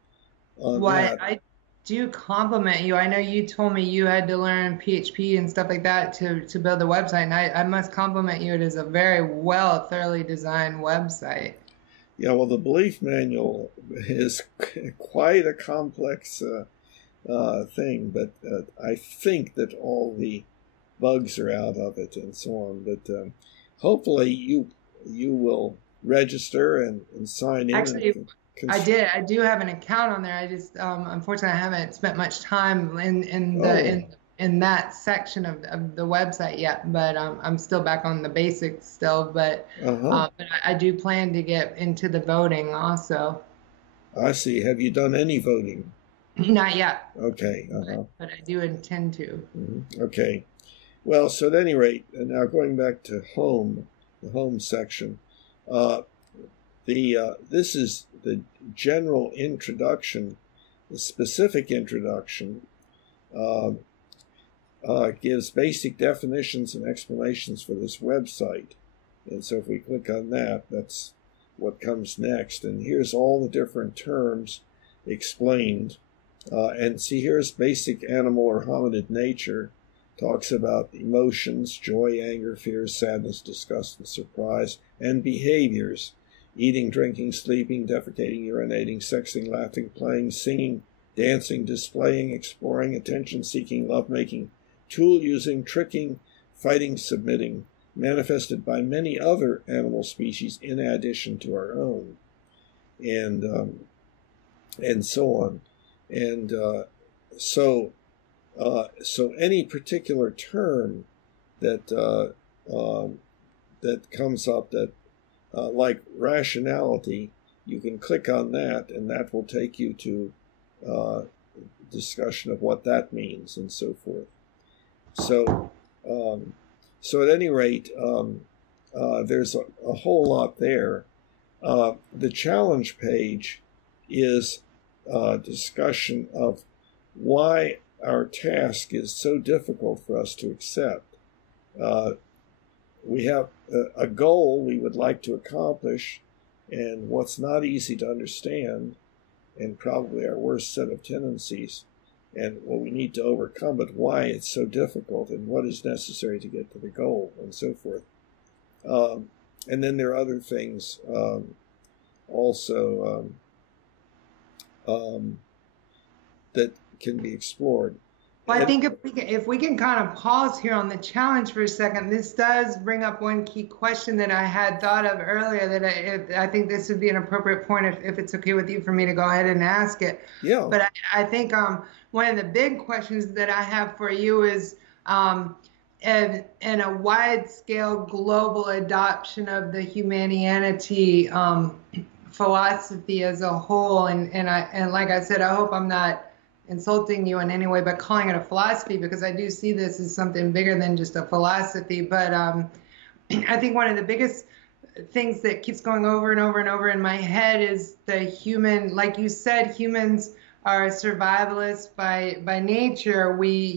on that. I do compliment you. I know you told me you had to learn PHP and stuff like that to build the website, and I must compliment you. It is a very thoroughly designed website. Yeah, well, the belief manual is quite a complex thing, but I think that all the bugs are out of it and so on. But hopefully you will register and sign in. Actually, I did. I do have an account on there. I just unfortunately I haven't spent much time in that section of the website yet. But I'm still back on the basics still. But but I do plan to get into the voting also. I see. Have you done any voting? Not yet. Okay. But I do intend to. Mm-hmm. Okay. Well, so at any rate, now going back to the home section, this is the general introduction. The specific introduction gives basic definitions and explanations for this website. And so if we click on that, that's what comes next. And here's all the different terms explained. And see, here's basic animal or hominid nature. Talks about emotions, joy, anger, fear, sadness, disgust, and surprise, and behaviors. Eating, drinking, sleeping, defecating, urinating, sexing, laughing, playing, singing, dancing, displaying, exploring, attention-seeking, love-making, tool-using, tricking, fighting, submitting, manifested by many other animal species in addition to our own, and so on. And so any particular term that that comes up, that like rationality, you can click on that, and that will take you to discussion of what that means and so forth. So, so at any rate, there's a whole lot there. The challenge page is a discussion of why our task is so difficult for us to accept. We have a goal we would like to accomplish, and what's not easy to understand, and probably our worst set of tendencies, and what we need to overcome, but why it's so difficult and what is necessary to get to the goal and so forth. And then there are other things also that can be explored. Well, I think if we can kind of pause here on the challenge for a second, this does bring up one key question that I had thought of earlier that I think this would be an appropriate point if it's okay with you for me to go ahead and ask it. Yeah. But I think one of the big questions that I have for you is in a wide-scale global adoption of the Humanianity philosophy as a whole, and like I said, I hope I'm not insulting you in any way by calling it a philosophy, because I do see this as something bigger than just a philosophy. But I think one of the biggest things that keeps going over and over and over in my head is the human, like you said, humans are survivalists by nature. We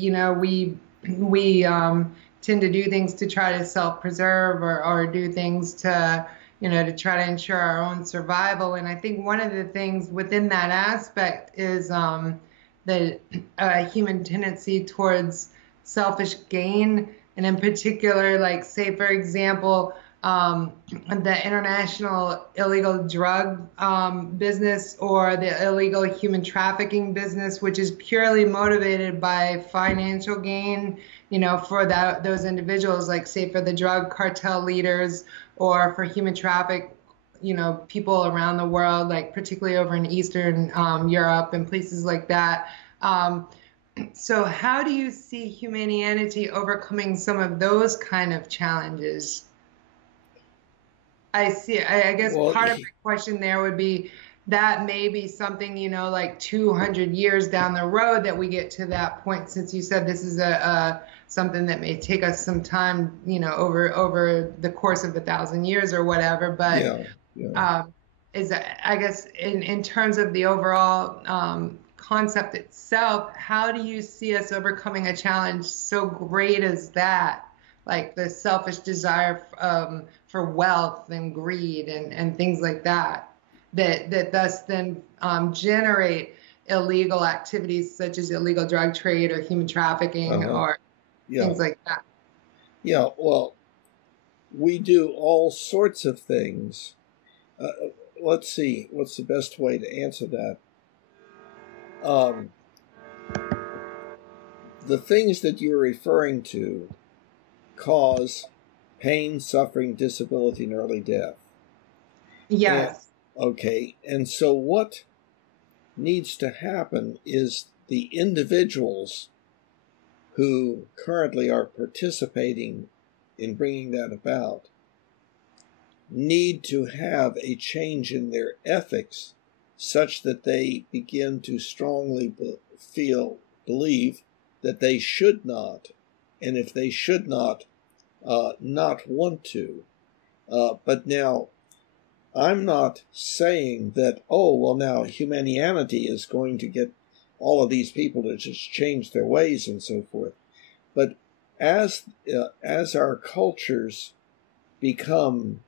tend to do things to try to self-preserve or do things to try to ensure our own survival. And I think one of the things within that aspect is the human tendency towards selfish gain, and in particular, like, say, for example, the international illegal drug business or the illegal human trafficking business, which is purely motivated by financial gain, for those individuals, like, say, for the drug cartel leaders or for human traffic, people around the world, like particularly over in Eastern Europe and places like that. So how do you see Humanianity overcoming some of those kind of challenges? I guess part of the question there would be that may be something, like 200 years down the road that we get to that point, since you said this is something that may take us some time, over the course of 1,000 years or whatever. But I guess in terms of the overall concept itself, how do you see us overcoming a challenge so great as that, like the selfish desire for wealth and greed and things like that thus then generate illegal activities such as illegal drug trade or human trafficking or things like that? Yeah, well, we do all sorts of things. Let's see, what's the best way to answer that? The things that you're referring to cause pain, suffering, disability, and early death. Yes. And so what needs to happen is the individuals who currently are participating in bringing that about need to have a change in their ethics such that they begin to strongly believe that they should not, and if they should not want to. But now, I'm not saying that, now Humanianity is going to get all of these people to just change their ways and so forth. But as our cultures become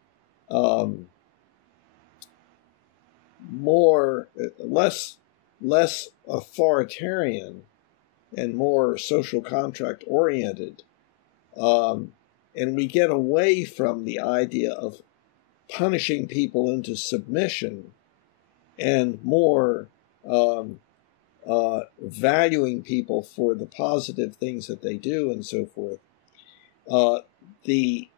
less authoritarian and more social contract oriented, and we get away from the idea of punishing people into submission and more valuing people for the positive things that they do and so forth, the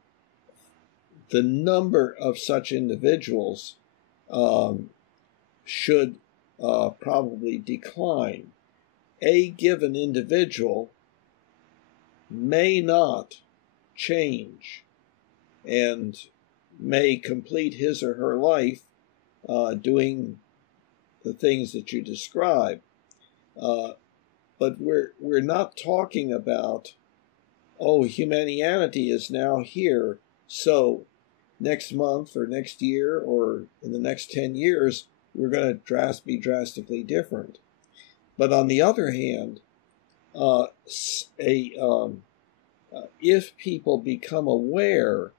number of such individuals should probably decline. A given individual may not change and may complete his or her life doing the things that you describe. but we're not talking about, oh, humanity is now here, so next month or next year or in the next 10 years, we're going to be drastically different. But on the other hand, if people become aware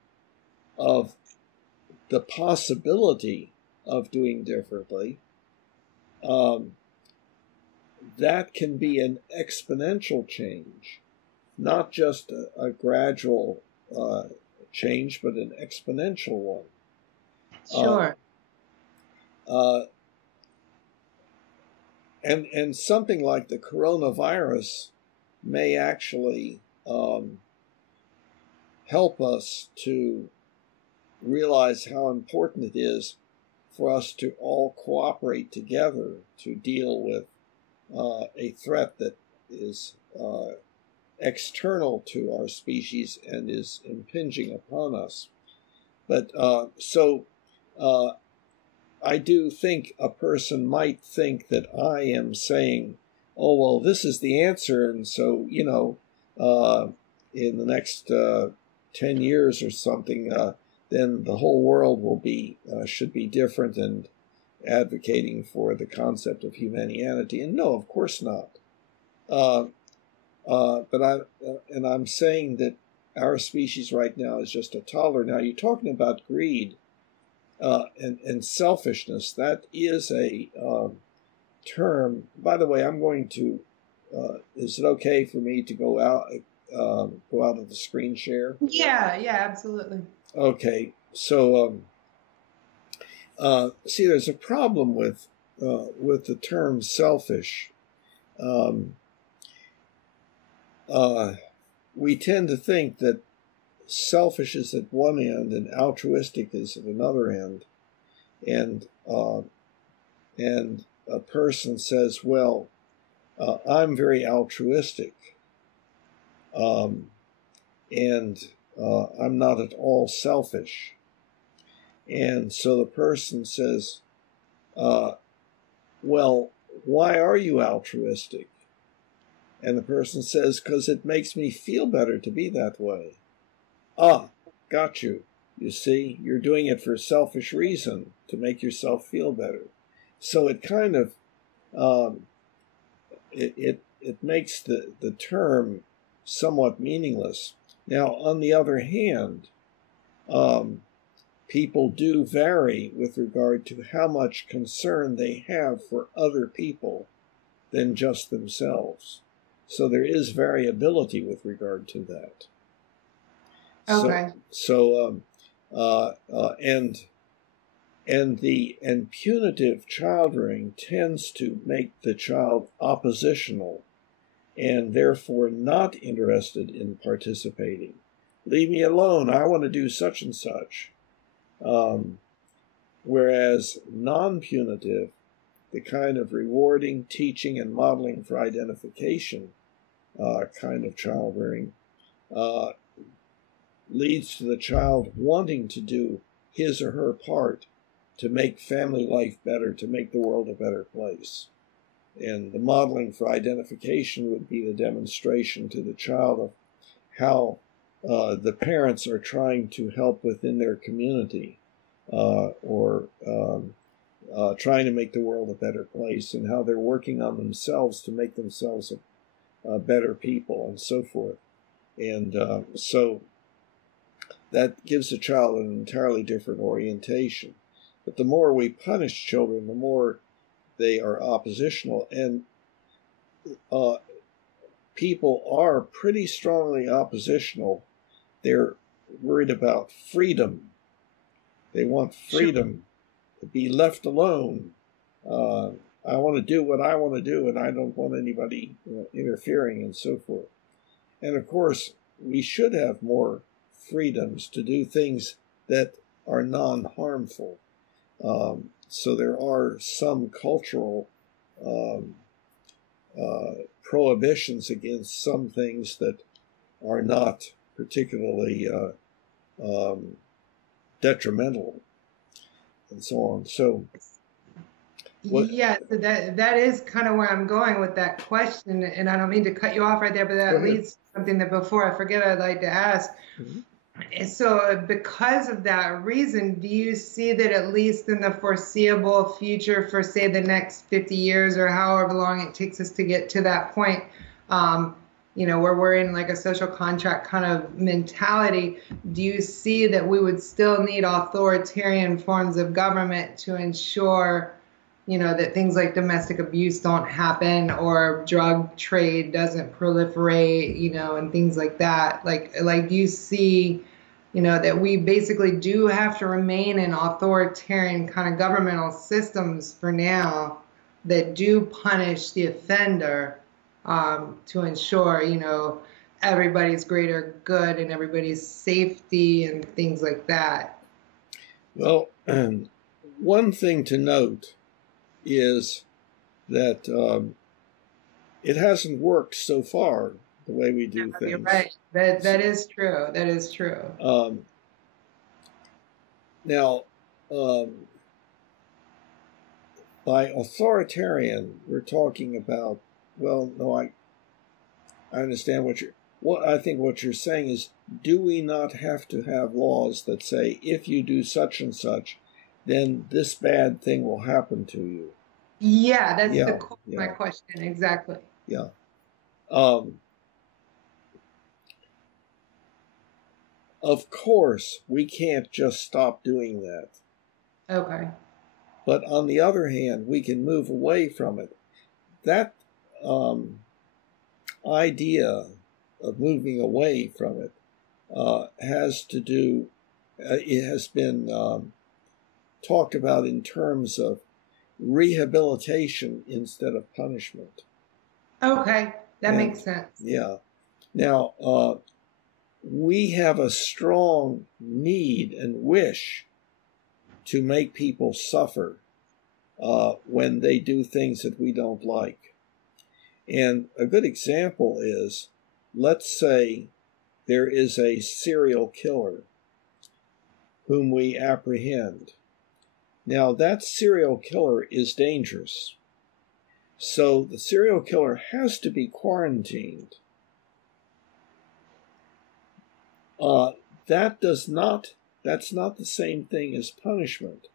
of the possibility of doing differently, that can be an exponential change, not just a gradual change, but an exponential one. Sure. And something like the coronavirus may actually help us to realize how important it is for us to all cooperate together to deal with a threat that is external to our species and is impinging upon us. But I do think a person might think that I am saying, oh, well, this is the answer, and so, in the next 10 years or something, then the whole world will should be different and advocating for the concept of humanity. And no, of course not. But I'm saying that our species right now is just a toddler. Now, you're talking about greed and selfishness. That is a term. By the way, I'm going to. Is it okay for me to go out of the screen share? Yeah, absolutely. Okay, so see, there's a problem with the term selfish. We tend to think that selfish is at one end and altruistic is at another end, and a person says, "Well, I'm very altruistic, and I'm not at all selfish." And so the person says, "Well, why are you altruistic?" And the person says, "Because it makes me feel better to be that way." Ah, got you. You see, you're doing it for a selfish reason, to make yourself feel better. So it kind of, it makes the term somewhat meaningless. Now, on the other hand, people do vary with regard to how much concern they have for other people than just themselves. So there is variability with regard to that. Okay. And punitive child rearing tends to make the child oppositional and therefore not interested in participating. Leave me alone, I want to do such and such. Whereas non-punitive, the kind of rewarding, teaching, and modeling for identification kind of child rearing leads to the child wanting to do his or her part to make family life better, to make the world a better place. And the modeling for identification would be the demonstration to the child of how the parents are trying to help within their community or trying to make the world a better place, and how they're working on themselves to make themselves a better people and so forth. And so that gives the child an entirely different orientation. But the more we punish children, the more they are oppositional. And people are pretty strongly oppositional. They're worried about freedom. They want freedom to be left alone. I want to do what I want to do, and I don't want anybody interfering and so forth. And of course, we should have more freedoms to do things that are non-harmful. So there are some cultural prohibitions against some things that are not particularly detrimental, and so on. So What? Yeah, so that is kind of where I'm going with that question, and I don't mean to cut you off right there, but Go that ahead. leads to something that before I forget I'd like to ask. Mhm. So, because of that reason, do you see that at least in the foreseeable future, for say the next 50 years or however long it takes us to get to that point, um, where we're in like a social contract kind of mentality, do you see that we would still need authoritarian forms of government to ensure, that things like domestic abuse don't happen or drug trade doesn't proliferate, and things like that? Like do you see, that we basically do have to remain in authoritarian kind of governmental systems for now that do punish the offender, to ensure, everybody's greater good and everybody's safety and things like that? Well, one thing to note is that it hasn't worked so far the way we do You're things. right. That is true. That is true. Now, by authoritarian, we're talking about. Well, no, I understand what I think what you're saying is, do we not have to have laws that say if you do such and such, then this bad thing will happen to you? Yeah, that's the Yeah, core of my yeah, question. Exactly. yeah. Of course, we can't just stop doing that. Okay. But on the other hand, we can move away from it. That idea of moving away from it has to do, it has been talked about in terms of rehabilitation instead of punishment. Okay, that makes sense. Yeah. Now, we have a strong need and wish to make people suffer when they do things that we don't like. And a good example is, let's say there is a serial killer whom we apprehend. Now, that serial killer is dangerous. So the serial killer has to be quarantined. That's not the same thing as punishment.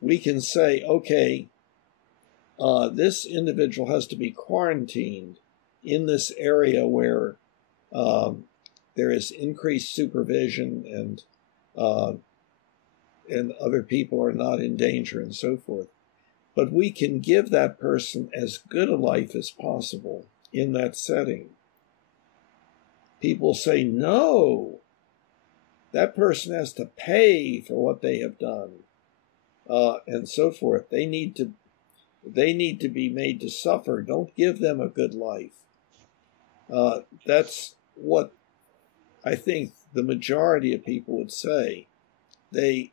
We can say, okay, this individual has to be quarantined in this area where there is increased supervision and other people are not in danger and so forth. But we can give that person as good a life as possible in that setting. People say, no, that person has to pay for what they have done, and so forth. They need to be made to suffer. Don't give them a good life. That's what I think the majority of people would say. They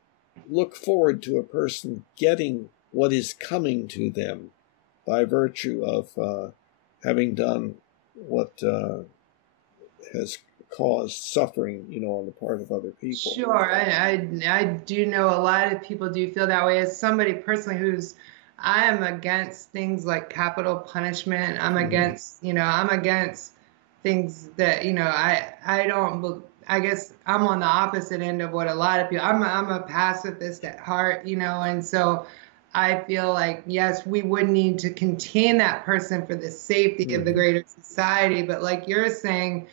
look forward to a person getting what is coming to them by virtue of having done what has caused suffering, on the part of other people. Sure, I do know a lot of people do feel that way. As somebody personally I am against things like capital punishment. I'm against, I'm against things that, I don't, I guess I'm on the opposite end of what a lot of people, I'm a pacifist at heart, and so I feel like, yes, we would need to contain that person for the safety of the greater society. But like you're saying,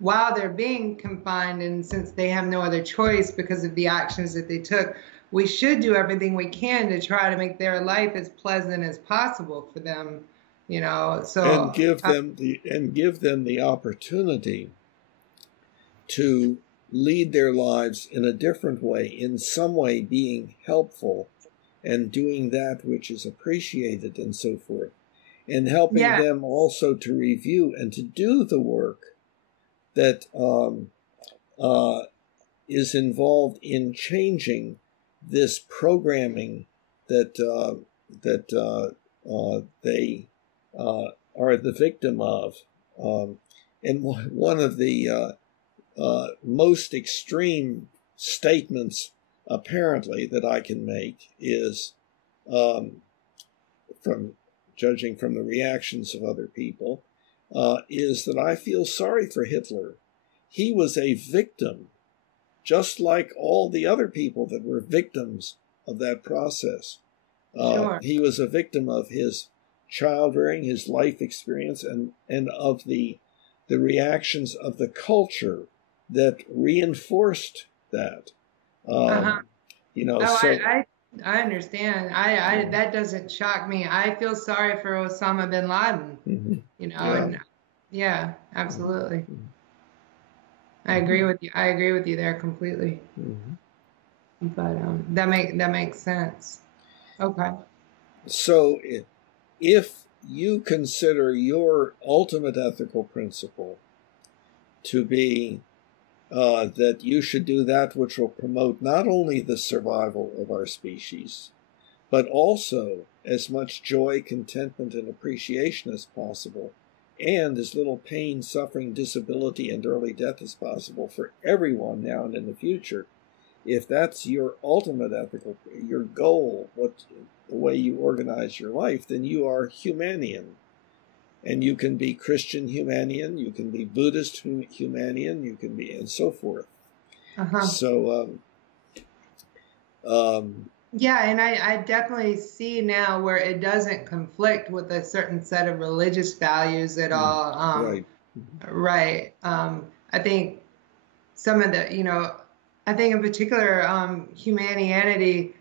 while they're being confined and since they have no other choice because of the actions that they took, we should do everything we can to try to make their life as pleasant as possible for them, so and give them the opportunity to lead their lives in a different way, in some way being helpful and doing that which is appreciated and so forth, and helping them also to review and to do the work that is involved in changing this programming that they are the victim of. And one of the most extreme statements, apparently, that I can make is from judging from the reactions of other people, is that I feel sorry for Hitler. He was a victim, just like all the other people that were victims of that process. Sure. He was a victim of his child rearing, his life experience, and of the reactions of the culture that reinforced that. You know, Oh, so I understand. I that doesn't shock me. I feel sorry for Osama bin Laden. You know, yeah. and yeah, absolutely. I agree with you. I agree with you there completely. But that makes sense. Okay. So if you consider your ultimate ethical principle to be that you should do that which will promote not only the survival of our species, but also as much joy, contentment, and appreciation as possible, and as little pain, suffering, disability, and early death as possible for everyone now and in the future, if that's your ultimate ethical, your goal, the way you organize your life, then you are Humanian. And you can be Christian Humanian, you can be Buddhist Humanian, you can be, and so forth. So, yeah, and I definitely see now where it doesn't conflict with a certain set of religious values at all. Right. Right. I think some of the, you know, I think in particular, Humanianity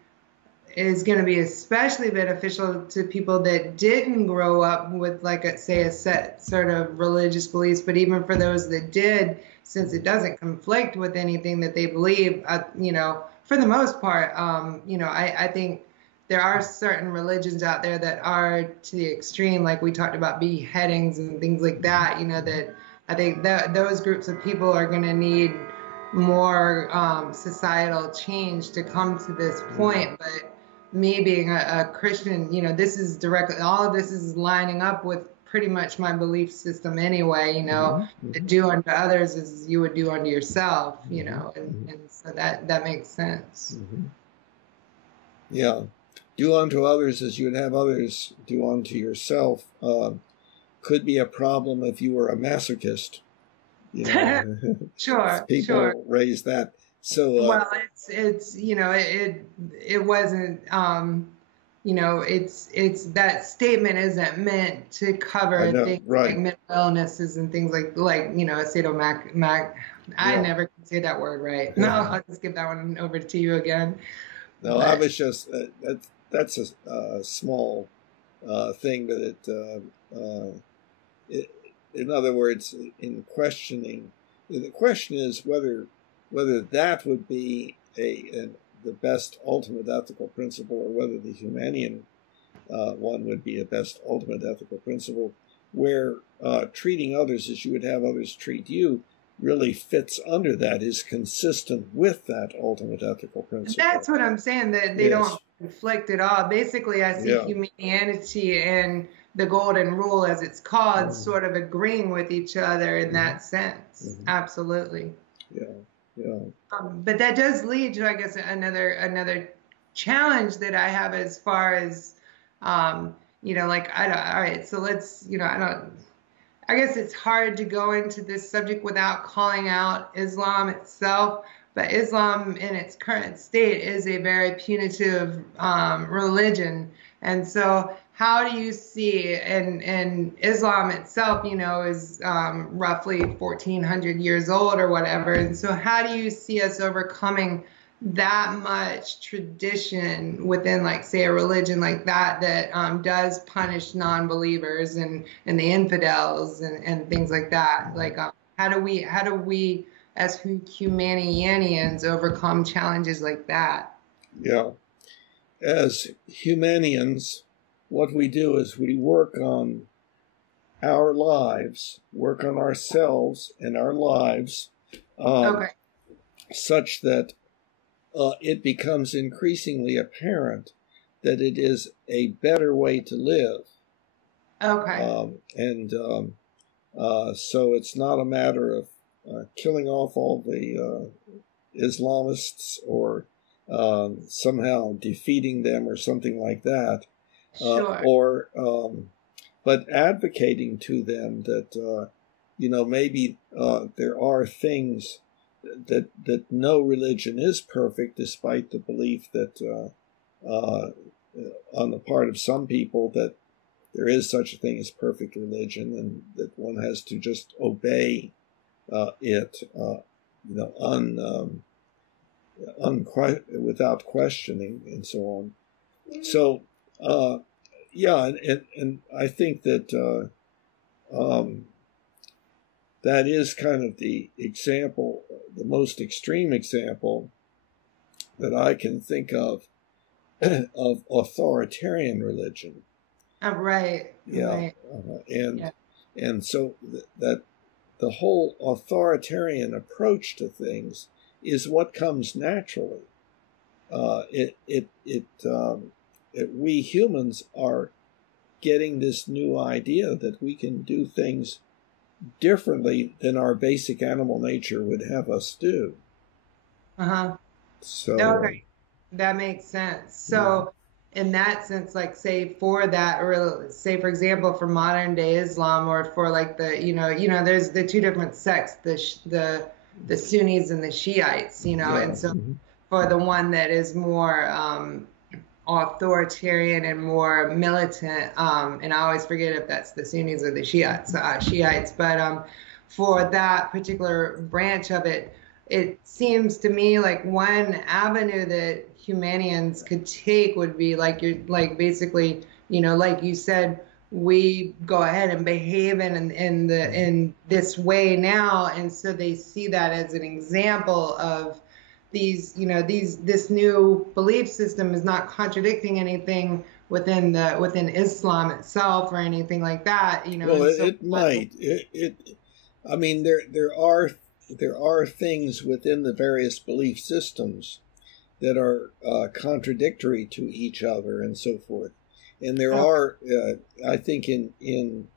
is going to be especially beneficial to people that didn't grow up with, like, say, a set sort of religious beliefs, but even for those that did, since it doesn't conflict with anything that they believe, you know, for the most part, you know, I think there are certain religions out there that are to the extreme, like we talked about beheadings and things like that, you know, that I think that those groups of people are going to need more societal change to come to this point. But me being a Christian, you know, this is directly, all of this is lining up with pretty much my belief system anyway, you know, do unto others as you would do unto yourself, you know, and so that makes sense. Yeah. Do unto others as you would have others do unto yourself could be a problem if you were a masochist. You know, Sure, people sure. raise that. So well, it's you know, it wasn't you know, it's that statement isn't meant to I cover know, things right. like mental illnesses and things like you know, sadomac. I Yeah. never can say that word right. No, I'll just give that one over to you again. No, I was just that's a small thing, but in other words, in questioning, the question is whether that would be the best ultimate ethical principle, or whether the Humanian one would be a best ultimate ethical principle, where treating others as you would have others treat you really fits under that, is consistent with that ultimate ethical principle. That's what I'm saying, that they don't conflict at all. Basically, I see Humanianity and the Golden Rule, as it's called, sort of agreeing with each other in that sense. Absolutely. Yeah. But that does lead to, I guess, another challenge that I have as far as, you know, like, all right, so let's, you know, I guess it's hard to go into this subject without calling out Islam itself, but Islam in its current state is a very punitive religion. And so how do you see, and Islam itself, you know, is roughly 1,400 years old or whatever. And so how do you see us overcoming that much tradition within, like, say, a religion like that does punish non-believers and the infidels and things like that? Like, how do we as Humanians overcome challenges like that? Yeah. As Humanians, what we do is we work on our lives, work on ourselves and our lives, such that it becomes increasingly apparent that it is a better way to live. So it's not a matter of killing off all the Islamists or somehow defeating them or something like that. Sure. But advocating to them that maybe there are things that no religion is perfect, despite the belief that on the part of some people that there is such a thing as perfect religion, and that one has to just obey it, without questioning, and so on. So, and I think that that is kind of the example, the most extreme example that I can think of authoritarian religion. Right. Yeah, Right. And so that the whole authoritarian approach to things is what comes naturally. We humans are getting this new idea that we can do things differently than our basic animal nature would have us do. So Okay, that makes sense. So, in that sense, like say for that, or say for example, for modern day Islam, or for like there's the two different sects, the Sunnis and the Shiites, and so for the one that is more authoritarian and more militant, and I always forget if that's the Sunnis or the Shiites, but for that particular branch of it, it seems to me like one avenue that Humanians could take would be basically, like you said, we go ahead and behave in this way now, and so they see that as an example of this new belief system is not contradicting anything within Islam itself or anything like that, Well, and so it might. I mean, there are things within the various belief systems that are contradictory to each other and so forth. And there are, I think, in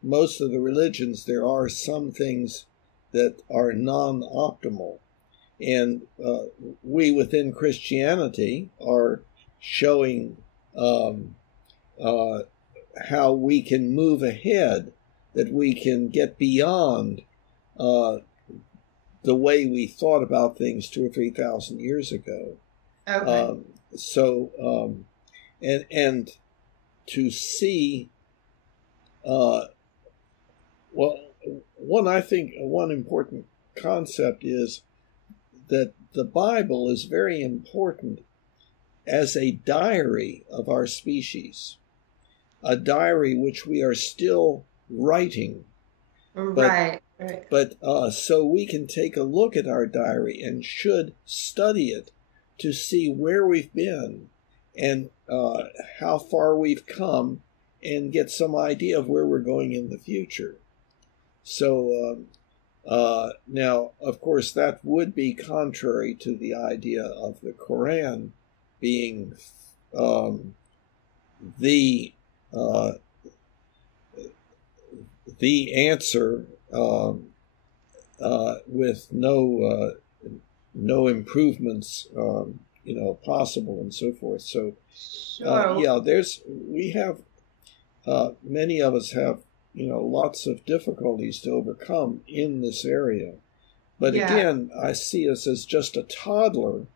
most of the religions, there are some things that are non-optimal. And we within Christianity are showing how we can move ahead, that we can get beyond the way we thought about things 2,000 or 3,000 years ago. Okay. And to see, I think one important concept is that the Bible is very important as a diary of our species, a diary which we are still writing. Right. But so we can take a look at our diary and should study it to see where we've been and how far we've come, and get some idea of where we're going in the future. So now, of course, that would be contrary to the idea of the Quran being the answer with no improvements, possible, and so forth. So, we have many of us have lots of difficulties to overcome in this area. But again, I see us as just a toddler,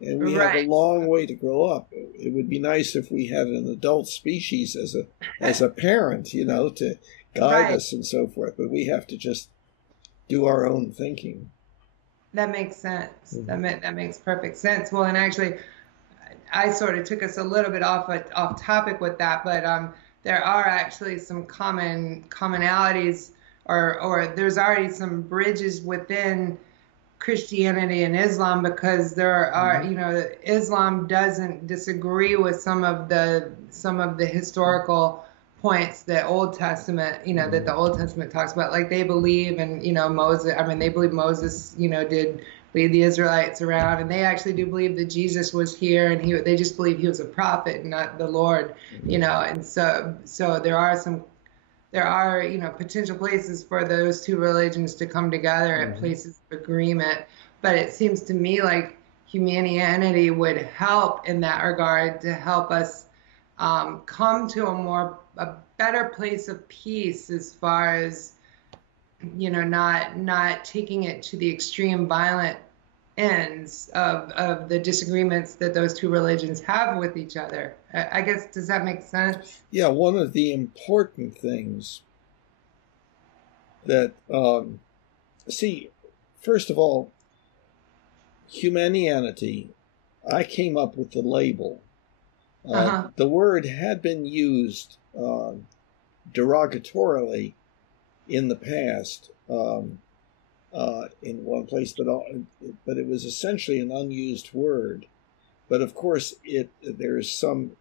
and we have a long way to grow up. It would be nice if we had an adult species as a parent, to guide us and so forth. But we have to just do our own thinking. That makes sense. That makes perfect sense. Well, and actually, I sort of took us a little bit off topic with that, but there are actually some commonalities, or there's already some bridges within Christianity and Islam, because there are, Islam doesn't disagree with some of the historical points that Old Testament, that the Old Testament talks about. Like they believe in, Moses. I mean, they believe Moses, did lead the Israelites around, and they actually do believe that Jesus was here, and they just believe he was a prophet, not the Lord, And so there are potential places for those two religions to come together at places of agreement. But it seems to me like Humanianity would help in that regard, to help us come to a better place of peace, as far as, not taking it to the extreme violent ends of the disagreements that those two religions have with each other. I guess, does that make sense? Yeah, one of the important things that, see, first of all, Humanianity, I came up with the label. The word had been used derogatorily in the past in one place, but it was essentially an unused word. But of course, there is some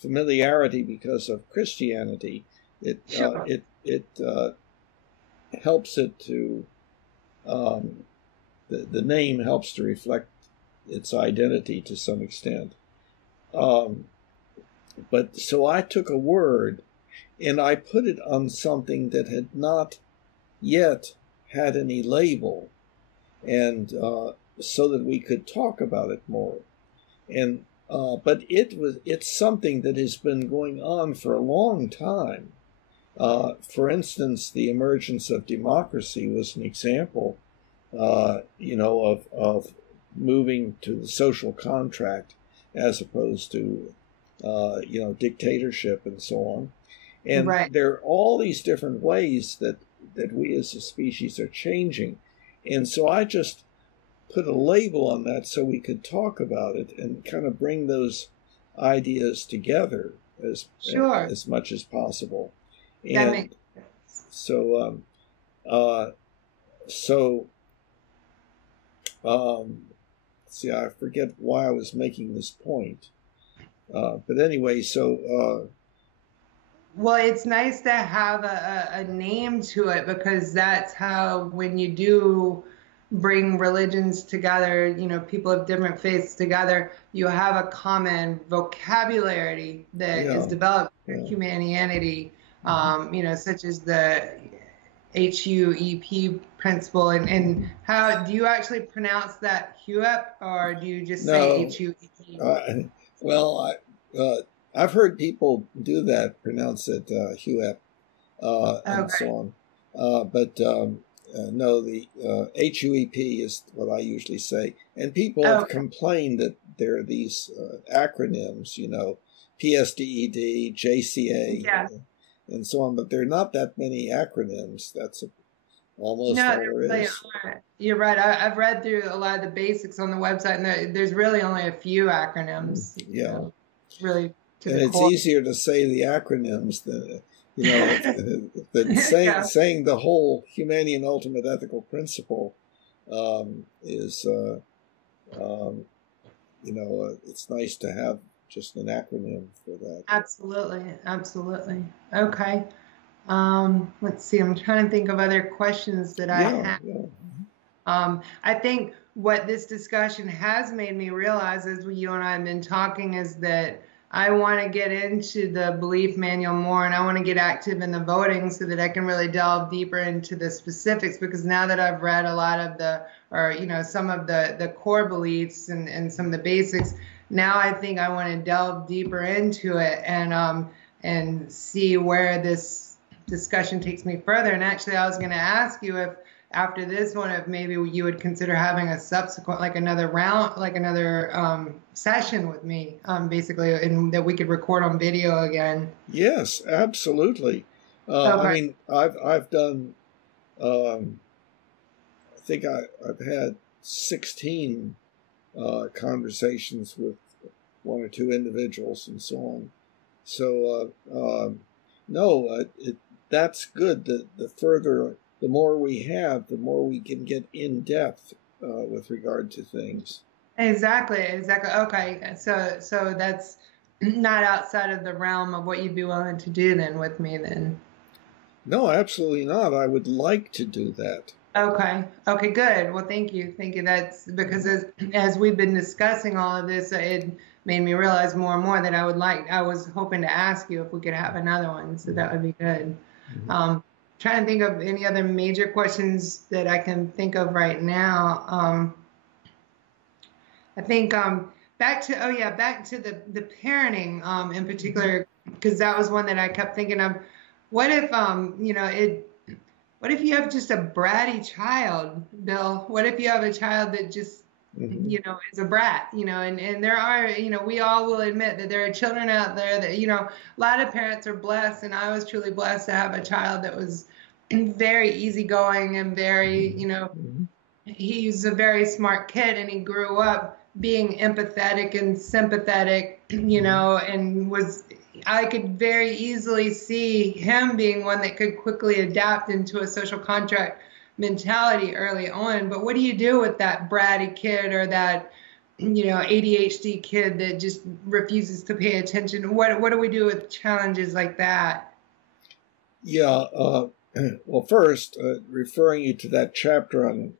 familiarity because of Christianity. It helps it to the name helps to reflect its identity to some extent. But so I took a word and I put it on something that had not yet had any label, and so that we could talk about it more. And but it's something that has been going on for a long time. For instance, the emergence of democracy was an example, of moving to the social contract as opposed to, dictatorship and so on. And Right. there are all these different ways that we as a species are changing. And so I just put a label on that so we could talk about it and kind of bring those ideas together as much as possible. And That makes sense. See, I forget why I was making this point. But anyway, Well, it's nice to have a name to it, because that's how, when you do bring religions together, people of different faiths together, you have a common vocabulary that is developed through Humanianity, such as the HUEP principle. And how do you actually pronounce that, HUEP, or do you just say HUEP? I've heard people do that, pronounce it HUEP, and so on. No, the HUEP is what I usually say. And people have complained that there are these acronyms, PSDED, JCA, and so on, but there are not that many acronyms. That's almost all there is. You're right. I've read through a lot of the basics on the website, and there's really only a few acronyms. Yeah. Really. And it's easier to say the acronyms than saying the whole Humanian ultimate ethical principle is it's nice to have just an acronym for that. Absolutely. Okay. Let's see. I'm trying to think of other questions that I have. I think what this discussion has made me realize, as you and I have been talking, is that I want to get into the belief manual more, and I want to get active in the voting so that I can really delve deeper into the specifics, because now that I've read a lot of some of the core beliefs and some of the basics, now I think I want to delve deeper into it and see where this discussion takes me further. And actually, I was going to ask you if, after this one, if maybe you would consider having a subsequent, like another round, like another session with me, basically, and that we could record on video again. Yes, absolutely. I mean, I've done, I think I've had 16 conversations with one or two individuals and so on. So, that's good. The more we have, the more we can get in depth with regard to things. Exactly. Okay, so that's not outside of the realm of what you'd be willing to do then with me then. No, absolutely not. I would like to do that. Okay, good. Well, thank you. That's because as we've been discussing all of this, it made me realize more and more that I was hoping to ask you if we could have another one, so that would be good. Mm-hmm. Trying to think of any other major questions that I can think of right now. I think back to the parenting in particular, because that was one that I kept thinking of. What if what if you have just a bratty child, Bill? What if you have a child that just is a brat, and there are, we all will admit that there are children out there that, a lot of parents are blessed, and I was truly blessed to have a child that was very easygoing and very, he's a very smart kid, and he grew up being empathetic and sympathetic, and I could very easily see him being one that could quickly adapt into a social contract mentality early on. But what do you do with that bratty kid or that, ADHD kid that just refuses to pay attention? What do we do with challenges like that? Yeah. Well, first, referring you to that chapter on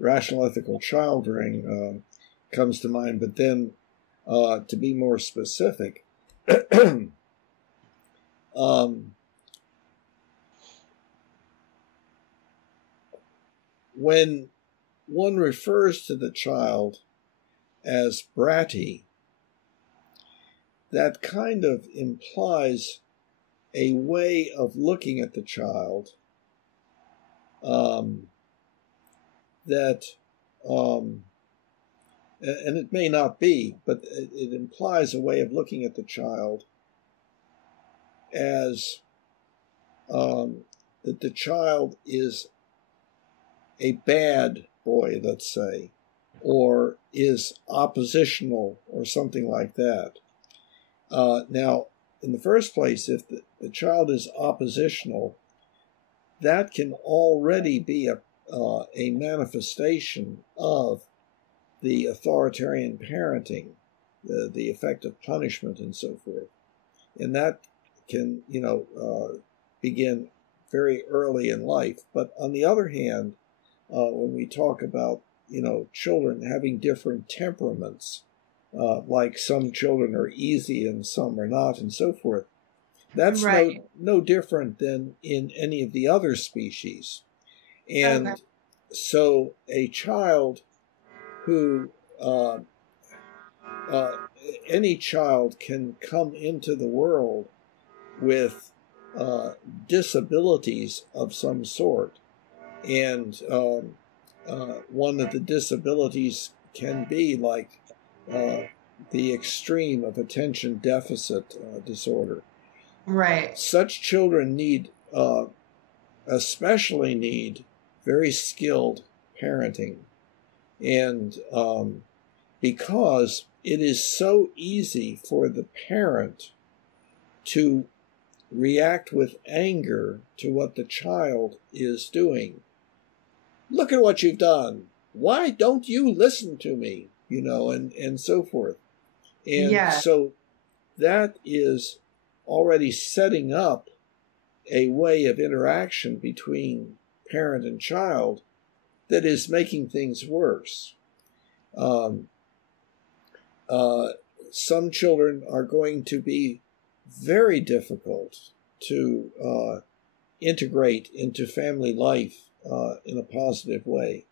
rational ethical child rearing comes to mind. But then, to be more specific, when one refers to the child as bratty, that kind of implies a way of looking at the child that, and it may not be, but it implies a way of looking at the child as that the child is a bad boy, let's say, or is oppositional or something like that. Now, in the first place, if the child is oppositional, that can already be a manifestation of the authoritarian parenting, the effect of punishment and so forth. And that can, begin very early in life. But on the other hand, when we talk about, children having different temperaments, like some children are easy and some are not and so forth, that's Right. no different than in any of the other species. And so a child who, any child can come into the world with disabilities of some sort. And one of the disabilities can be like the extreme of attention deficit disorder. Right. Such children especially need very skilled parenting. And because it is so easy for the parent to react with anger to what the child is doing. Look at what you've done. Why don't you listen to me? And so forth. And so that is already setting up a way of interaction between parent and child that is making things worse. Some children are going to be very difficult to integrate into family life in a positive way.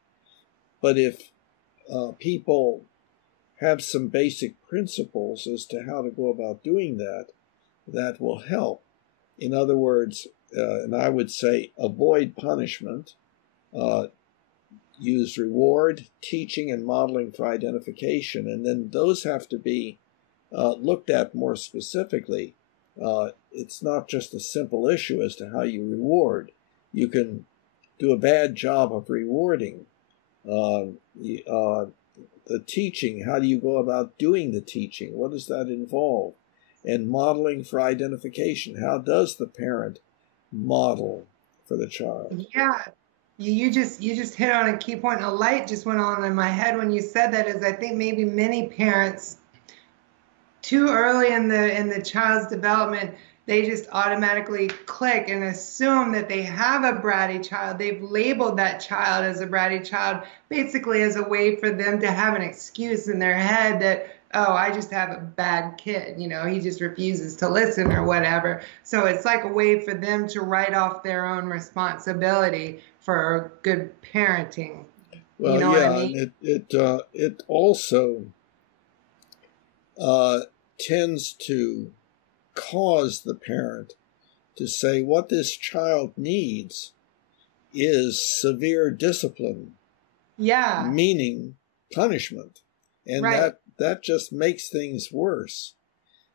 But if people have some basic principles as to how to go about doing that, that will help. In other words, and I would say avoid punishment, use reward, teaching, and modeling for identification, and then those have to be looked at more specifically. It's not just a simple issue as to how you reward. You can do a bad job of rewarding. The teaching, how do you go about doing the teaching? What does that involve? And modeling for identification, how does the parent model for the child? Yeah. You just hit on a key point. A light just went on in my head when you said that, is I think maybe many parents too early in the child's development, they just automatically click and assume that they have a bratty child. They've labeled that child as a bratty child, basically as a way for them to have an excuse in their head that, oh, I just have a bad kid, he just refuses to listen or whatever. So it's like a way for them to write off their own responsibility for good parenting. Well, you know yeah, what I mean? and it also tends to cause the parent to say what this child needs is severe discipline, Yeah. meaning punishment. And Right. that just makes things worse.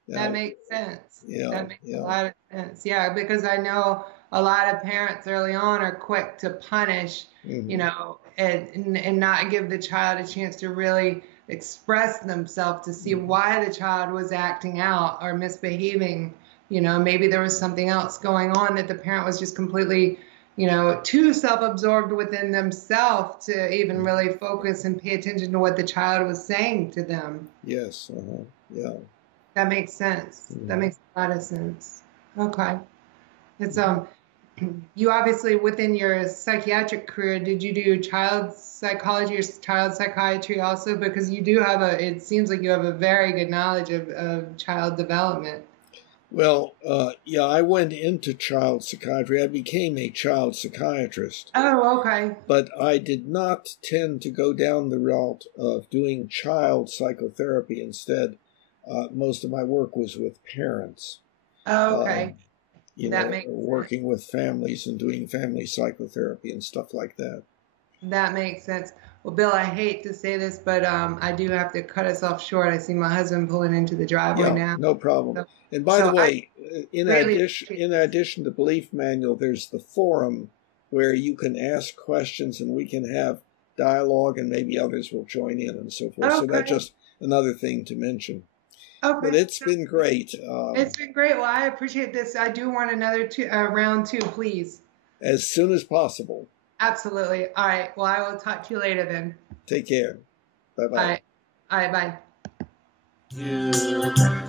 That makes sense. Yeah, That makes yeah. a lot of sense. Yeah, because I know a lot of parents early on are quick to punish, you know, and not give the child a chance to really express themselves to see why the child was acting out or misbehaving. You know, maybe there was something else going on that the parent was just completely, you know, too self-absorbed within themselves to even really focus and pay attention to what the child was saying to them. Yes. Yeah. That makes sense. That makes a lot of sense. Okay. It's you obviously within your psychiatric career, did you do child psychology or child psychiatry also? Because you do have it seems like you have a very good knowledge of child development. Well, yeah, I went into child psychiatry. I became a child psychiatrist. Oh, okay. But I did not tend to go down the route of doing child psychotherapy. Instead, most of my work was with parents. Oh, okay. That makes working with families and doing family psychotherapy and stuff like that. That makes sense. Well, Bill, I hate to say this, but I do have to cut us off short. I see my husband pulling into the driveway now. No problem. So, and by the way, in addition to Belief Manual, there's the forum where you can ask questions and we can have dialogue and maybe others will join in and so forth. Okay. So that's just another thing to mention. Okay. But it's been great. It's been great. Well, I appreciate this. I do want another round two, please. As soon as possible. Absolutely. All right. Well, I will talk to you later then. Take care. Bye-bye. All right. Bye.